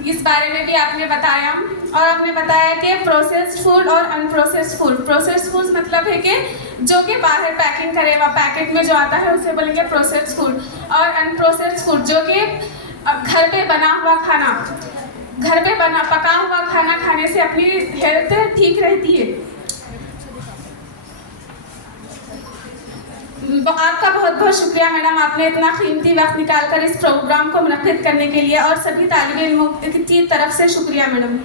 इस बारे में भी आपने बताया। और आपने बताया कि प्रोसेस्ड फूड और अनप्रोसेस्ड फूड। प्रोसेस्ड फूड मतलब है कि जो कि बाहर पैकिंग करेगा, पैकेट में जो आता है उसे बोलेंगे प्रोसेस्ड फूड। और अनप्रोसेस्ड फूड जो कि घर पे बना हुआ खाना, घर पे पका हुआ खाना खाने से अपनी हेल्थ ठीक रहती है। आपका बहुत बहुत शुक्रिया मैडम, आपने इतना कीमती वक्त निकाल कर इस प्रोग्राम को मुनक्किद करने के लिए। और सभी तालिब इल्मों की तरफ से शुक्रिया मैडम।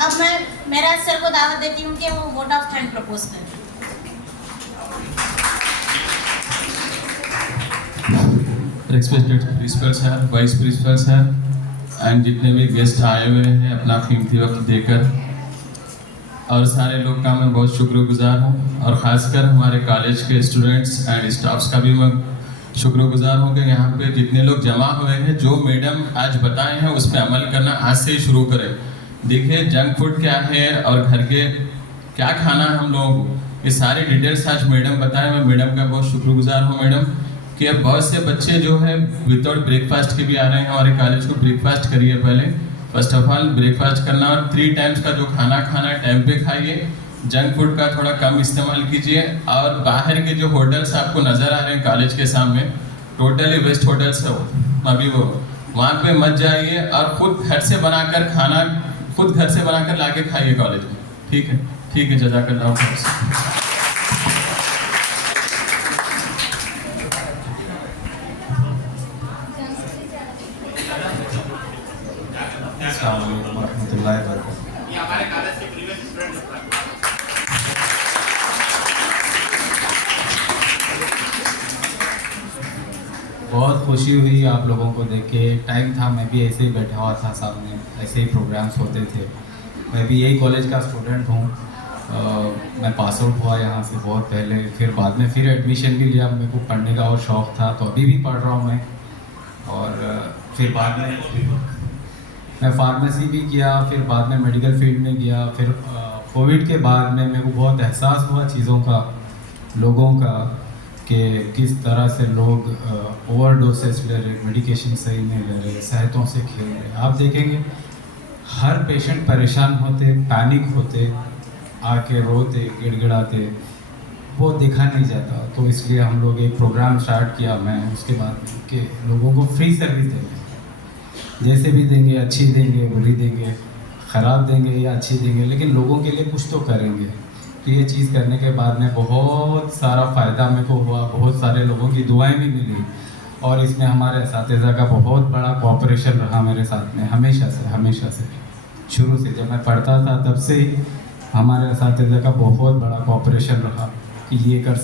अब मैं मेरा सर को दावत देती हूँ कि वो वोट ऑफ थैंक प्रपोज करें। Respected principal sir, vice principal sir and जितने भी गेस्ट आए हुए हैं अपना कीमती वक्त देकर, और सारे लोग का मैं बहुत शुक्रगुजार हूँ। और ख़ासकर हमारे कॉलेज के स्टूडेंट्स एंड स्टाफ्स का भी मैं शुक्रगुजार हूँ कि यहाँ पे जितने लोग जमा हुए हैं, जो मैडम आज बताए हैं उस पर अमल करना आज से ही शुरू करें। देखिए जंक फूड क्या है और घर के क्या खाना है हम लोगों को, ये सारी डिटेल्स आज मैडम बताएं। मैं मैडम का बहुत शुक्रगुजार हूँ मैडम कि अब बहुत से बच्चे जो है विदाउट ब्रेकफास्ट के भी आ रहे हैं हमारे कॉलेज को। ब्रेकफास्ट करिए पहले, फर्स्ट ऑफ ऑल ब्रेकफास्ट करना, और 3 टाइम्स का जो खाना खाना टाइम पे खाइए। जंक फूड का थोड़ा कम इस्तेमाल कीजिए। और बाहर के जो होटल्स आपको नज़र आ रहे हैं कॉलेज के सामने, टोटली वेस्ट होटल्स है वो, अभी वो वहाँ पे मत जाइए और खुद घर से बनाकर खाना खुद घर से बनाकर लाके खाइए कॉलेज में। ठीक है, ठीक है, जज़ाकल्लाह खैर। बहुत खुशी हुई आप लोगों को देख के। टाइम था मैं भी ऐसे ही बैठा हुआ था सामने, ऐसे ही प्रोग्राम्स होते थे। मैं भी यही कॉलेज का स्टूडेंट हूँ। मैं पास आउट हुआ यहाँ से बहुत पहले, फिर बाद में फिर एडमिशन भी लिया। मेरे को पढ़ने का और शौक़ था, तो अभी भी पढ़ रहा हूँ मैं। और फिर बाद में मैं फार्मेसी भी किया, फिर बाद में मेडिकल फील्ड में गया। फिर कोविड के बाद में मेरे को बहुत एहसास हुआ चीज़ों का, लोगों का, कि किस तरह से लोग ओवरडोसेस ले रहे, मेडिकेशन सही नहीं ले रहे, सेहतों से खेल रहे। आप देखेंगे हर पेशेंट परेशान होते, पैनिक होते, आके रोते, गिड़गिड़ाते, वो देखा नहीं जाता। तो इसलिए हम लोग एक प्रोग्राम स्टार्ट किया मैं उसके बाद कि लोगों को फ्री सर्विस देंगे, जैसे भी देंगे, अच्छी देंगे, बुरी देंगे, ख़राब देंगे या अच्छी देंगे, लेकिन लोगों के लिए कुछ तो करेंगे। तो ये चीज़ करने के बाद में बहुत सारा फ़ायदा मेरे को हुआ, बहुत सारे लोगों की दुआएं भी मिली। और इसमें हमारे असातिज़ा का बहुत बड़ा कोऑपरेशन रहा मेरे साथ में, हमेशा से शुरू से जब मैं पढ़ता था तब से ही हमारे असातिज़ा का बहुत बड़ा कोऑपरेशन रहा कि ये कर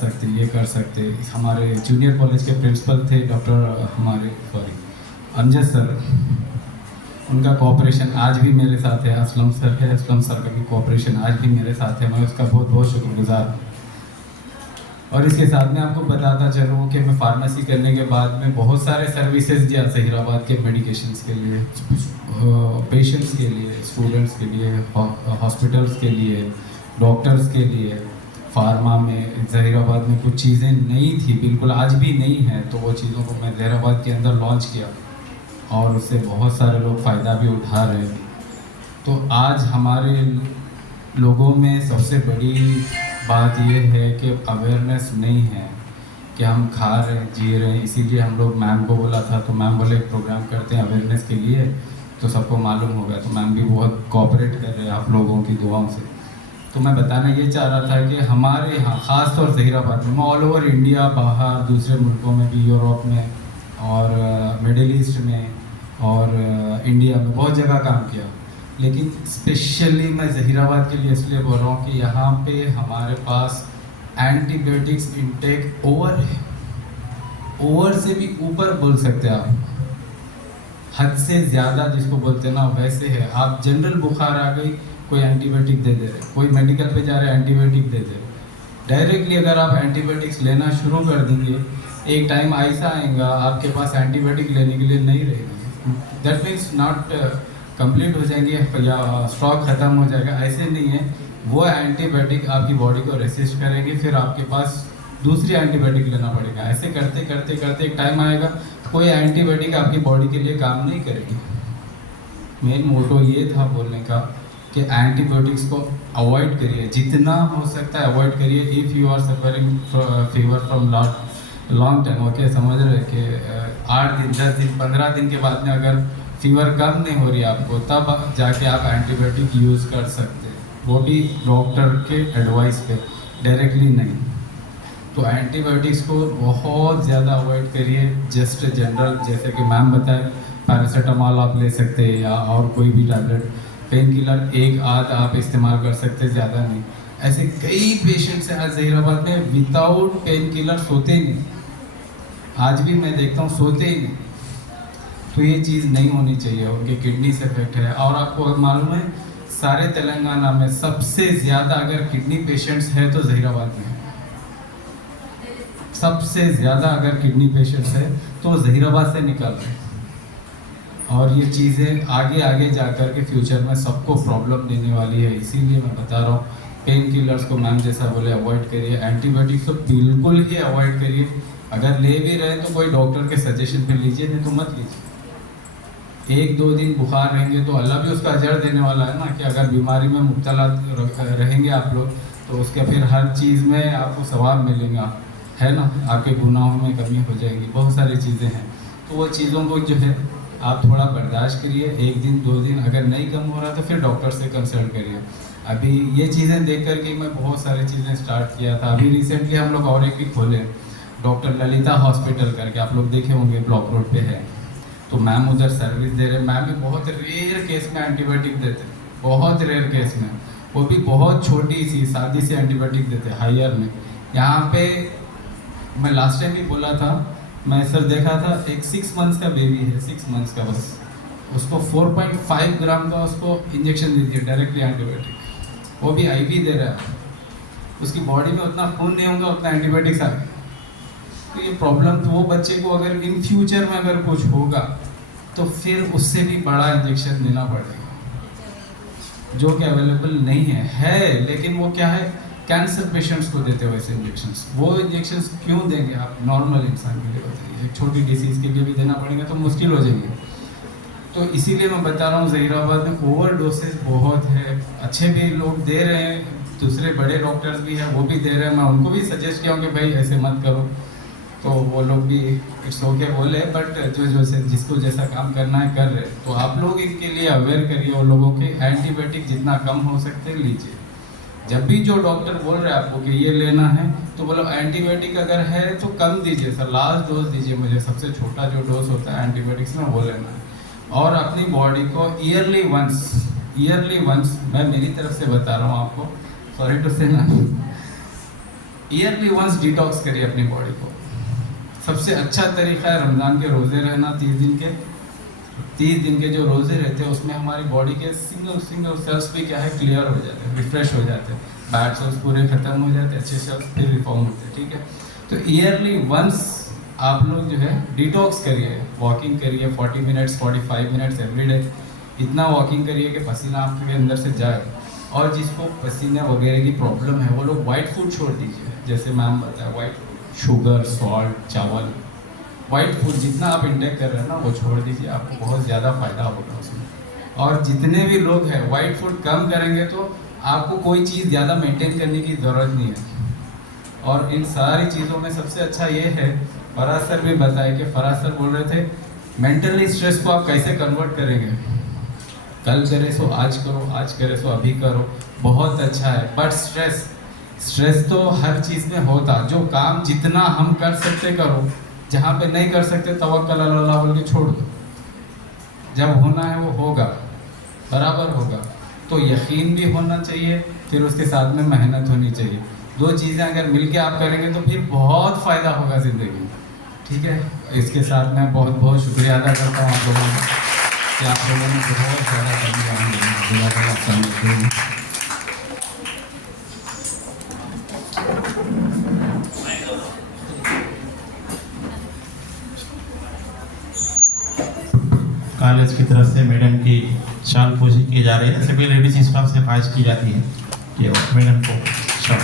सकते। हमारे जूनियर कॉलेज के प्रिंसिपल थे डॉक्टर अमजद सर, उनका कोऑपरेशन आज भी मेरे साथ है। असलम सर का भी कोऑपरेशन आज भी मेरे साथ है, मैं उसका बहुत बहुत शुक्रगुजार हूँ। और इसके साथ में आपको बताता चलूँ कि मैं फार्मेसी करने के बाद में बहुत सारे सर्विसेज दिया ज़हीराबाद के मेडिकेशंस के लिए, पेशेंट्स के लिए, स्टूडेंट्स के लिए, हॉस्पिटल्स के लिए, डॉक्टर्स के लिए। फार्मा में ज़हीराबाद में कुछ चीज़ें नहीं थी, बिल्कुल आज भी नहीं है, तो वो चीज़ों को मैं ज़हीराबाद के अंदर लॉन्च किया और उससे बहुत सारे लोग फ़ायदा भी उठा रहे हैं। तो आज हमारे लोगों में सबसे बड़ी बात ये है कि अवेयरनेस नहीं है कि हम खा रहे हैं, जी रहे हैं। इसीलिए हम लोग मैम को बोला था, तो मैम बोले एक प्रोग्राम करते हैं अवेयरनेस के लिए, तो सबको मालूम हो गया। तो मैम भी बहुत कोऑपरेट कर रहे हैं आप लोगों की दुआओं से। तो मैं बताना ये चाह रहा था कि हमारे यहाँ ख़ास तौर से ज़हीराबाद में, मैं ऑल ओवर इंडिया, बाहर दूसरे मुल्कों में भी, यूरोप में और मिडिल ईस्ट में और इंडिया में बहुत जगह काम किया, लेकिन स्पेशली मैं ज़हीराबाद के लिए इसलिए बोल रहा हूँ कि यहाँ पे हमारे पास एंटीबायोटिक्स इंटेक ओवर है। ओवर से भी ऊपर बोल सकते हैं आप, हद से ज़्यादा जिसको बोलते हैं ना वैसे है। आप जनरल बुखार आ गई, कोई एंटीबायोटिक दे दे रहे, कोई मेडिकल पे जा रहे एंटीबायोटिक दे दे रहे। डायरेक्टली अगर आप एंटीबायोटिक्स लेना शुरू कर देंगे, एक टाइम ऐसा आएगा आपके पास एंटीबायोटिक लेने के लिए नहीं रहेगी। दैट मीन्स नॉट कंप्लीट हो जाएंगे या स्टॉक ख़त्म हो जाएगा, ऐसे नहीं है। वो एंटीबायोटिक आपकी बॉडी को रेसिस्ट करेंगे, फिर आपके पास दूसरी एंटीबायोटिक लेना पड़ेगा। ऐसे करते करते करते एक टाइम आएगा कोई एंटीबायोटिक आपकी बॉडी के लिए काम नहीं करेगी। मेन मोटो ये था बोलने का कि एंटीबायोटिक्स को अवॉइड करिए, जितना हो सकता है अवॉइड करिए। If you are suffering fever from long time, okay, समझ रहे कि 8 दिन 10 दिन 15 दिन के बाद में अगर फीवर कम नहीं हो रही आपको, तब जाके आप एंटीबायोटिक यूज़ कर सकते हैं, वो भी डॉक्टर के एडवाइस पे, डायरेक्टली नहीं। तो एंटीबायोटिक्स को बहुत ज़्यादा अवॉइड करिए। जस्ट जनरल जैसे कि मैम बताए, पैरासीटामॉल आप ले सकते हैं या और कोई भी टैबलेट, पेन किलर एक आध आप इस्तेमाल कर सकते हैं, ज़्यादा नहीं। ऐसे कई पेशेंट्स हैं आज ज़हीराबाद में विदाउट पेन किलर सोते ही नहीं, आज भी मैं देखता हूँ सोते ही नहीं। तो ये चीज़ नहीं होनी चाहिए, उनके किडनी से इफेक्ट है। और आपको मालूम है सारे तेलंगाना में सबसे ज़्यादा अगर किडनी पेशेंट्स है तो ज़हीराबाद में, सबसे ज़्यादा अगर किडनी पेशेंट्स है तो ज़हीराबाद से निकल रहे हैं। और ये चीज़ें आगे आगे जा कर के फ्यूचर में सबको प्रॉब्लम देने वाली है, इसीलिए मैं बता रहा हूँ पेन किलर्स को मैम जैसा बोले अवॉइड करिए, एंटीबायोटिक्स को बिल्कुल ही अवॉइड करिए। अगर ले भी रहे तो कोई डॉक्टर के सजेशन पे लीजिए, नहीं तो मत लीजिए। 1-2 दिन बुखार रहेंगे तो अल्लाह भी उसका अजर देने वाला है ना, कि अगर बीमारी में मुब्तला रहेंगे आप लोग तो उसके फिर हर चीज़ में आपको सवाब मिलेगा, है ना, आपके गुनाहों में कमी हो जाएगी, बहुत सारी चीज़ें हैं। तो वो चीज़ों को जो है आप थोड़ा बर्दाश्त करिए, 1 दिन 2 दिन अगर नहीं कम हो रहा तो फिर डॉक्टर से कंसल्ट करिए। अभी ये चीज़ें देख कर के मैं बहुत सारी चीज़ें स्टार्ट किया था। अभी रिसेंटली हम लोग और एक भी खोले, डॉक्टर ललिता हॉस्पिटल करके, आप लोग देखे होंगे, ब्लॉक रोड पे है। तो मैम उधर सर्विस दे रहे। मैम भी बहुत रेयर केस में एंटीबायोटिक देते, बहुत रेयर केस में, वो भी बहुत छोटी सी सादी सी एंटीबायोटिक देते हायर में। यहाँ पे मैं लास्ट टाइम भी बोला था, मैं सर देखा था एक 6 मंथ्स का बेबी है, 6 मंथ्स का बस, उसको 4.5 ग्राम का उसको इंजेक्शन दे दिया डायरेक्टली एंटीबायोटिक, वो भी IV दे रहा है। उसकी बॉडी में उतना खून नहीं होगा उतना एंटीबायोटिक्स आ गया। तो ये प्रॉब्लम, तो वो बच्चे को अगर इन फ्यूचर में अगर कुछ होगा तो फिर उससे भी बड़ा इंजेक्शन देना पड़ेगा, जो कि अवेलेबल नहीं है लेकिन वो क्या है, कैंसर पेशेंट्स को देते हो वैसे इंजेक्शंस। वो इंजेक्शंस क्यों देंगे आप नॉर्मल इंसान के लिए, बताइए। एक छोटी डिसीज़ के लिए भी देना पड़ेगा तो मुश्किल हो जाएगी। तो इसीलिए मैं बता रहा हूँ ज़हीराबाद में ओवर डोसेज बहुत है। अच्छे भी लोग दे रहे हैं, दूसरे बड़े डॉक्टर्स भी हैं वो भी दे रहे हैं। मैं उनको भी सजेस्ट किया हूँ कि भाई ऐसे मत करो, तो वो लोग भी इट्स ओके बोले, बट जो जिसको जैसा काम करना है कर रहे। तो आप लोग इनके लिए अवेयर करिए और लोगों के एंटीबायोटिक जितना कम हो सकते लीजिए। जब भी जो डॉक्टर बोल रहे हैं आपको कि ये लेना है तो बोलो एंटीबायोटिक अगर है तो कम दीजिए सर, लास्ट डोज दीजिए मुझे, सबसे छोटा जो डोज होता है एंटीबायोटिक्स में वो लेना है। और अपनी बॉडी को ईयरली वंस मैं मेरी तरफ से बता रहा हूँ आपको, सॉरी टू से ना, ईयरली वंस डिटॉक्स करिए अपनी बॉडी को। सबसे अच्छा तरीका है रमज़ान के रोज़े रहना, 30 दिन के जो रोज़े रहते हैं उसमें हमारी बॉडी के सिंगल सेल्स भी क्या है क्लियर हो जाते हैं, रिफ्रेश हो जाते हैं, बैड सेल्स पूरे ख़त्म हो जाते हैं, अच्छे सेल्स फिर रिफॉर्म होते हैं, ठीक है। तो ईयरली वंस आप लोग जो है डिटॉक्स करिए, वॉकिंग करिए 40 मिनट्स 45 मिनट्स एवरी डे। इतना वॉकिंग करिए कि पसीना आपके अंदर से जाए। और जिसको पसीने वगैरह की प्रॉब्लम है वो लोग वाइट फूड छोड़ दीजिए, जैसे मैम बताया, वाइट शुगर, सॉल्ट, चावल, वाइट फूड जितना आप इंटेक कर रहे हैं ना वो छोड़ दीजिए, आपको बहुत ज़्यादा फ़ायदा होगा उसमें। और जितने भी लोग हैं वाइट फूड कम करेंगे तो आपको कोई चीज़ ज़्यादा मेंटेन करने की ज़रूरत नहीं है। और इन सारी चीज़ों में सबसे अच्छा ये है, फराज सर भी बताए कि फराज सर बोल रहे थे मेंटली स्ट्रेस को आप कैसे कन्वर्ट करेंगे, कल करे सो आज करो, आज करे सो अभी करो, बहुत अच्छा है। बट स्ट्रेस तो हर चीज़ में होता, जो काम जितना हम कर सकते करो, जहाँ पे नहीं कर सकते तवक्कल अल्लाह बोल के छोड़ दो, जब होना है वो होगा, बराबर होगा। तो यकीन भी होना चाहिए, फिर उसके साथ में मेहनत होनी चाहिए। 2 चीज़ें अगर मिलके आप करेंगे तो फिर बहुत फ़ायदा होगा ज़िंदगी में। ठीक है, इसके साथ मैं बहुत बहुत शुक्रिया अदा करता हूँ आप लोगों का कि आप लोगों ने बहुत ज़्यादा कर दिया। कॉलेज की तरफ से मैडम की शाल पूजी की जा रही है। सभी लेडीज स्टाफ से ख्वाहिश की जाती है कि मैडम को शाल।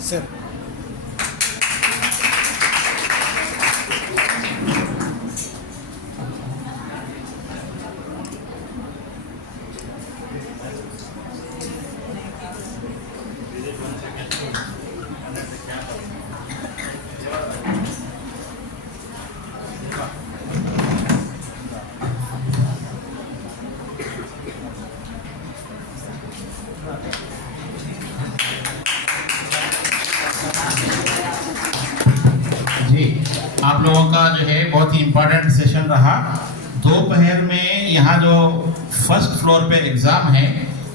सर जी, आप लोगों का जो है बहुत ही इम्पोर्टेंट सेशन रहा। दोपहर में यहाँ जो फर्स्ट फ्लोर पे एग्ज़ाम है,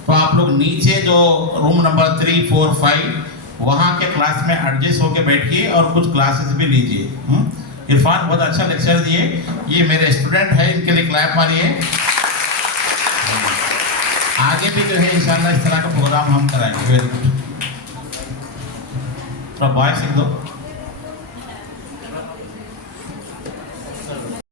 तो आप लोग नीचे जो रूम नंबर 3, 4, 5 वहाँ के क्लास में एडजस्ट होके बैठिए और कुछ क्लासेस भी लीजिए। इरफान बहुत अच्छा लेक्चर दिए, ये मेरे स्टूडेंट है, इनके लिए क्लैप मारिए। आगे भी जो है इंशाल्लाह इस तरह का प्रोग्राम हम कराएंगे। Very good. थोड़ा बॉय सीख दो।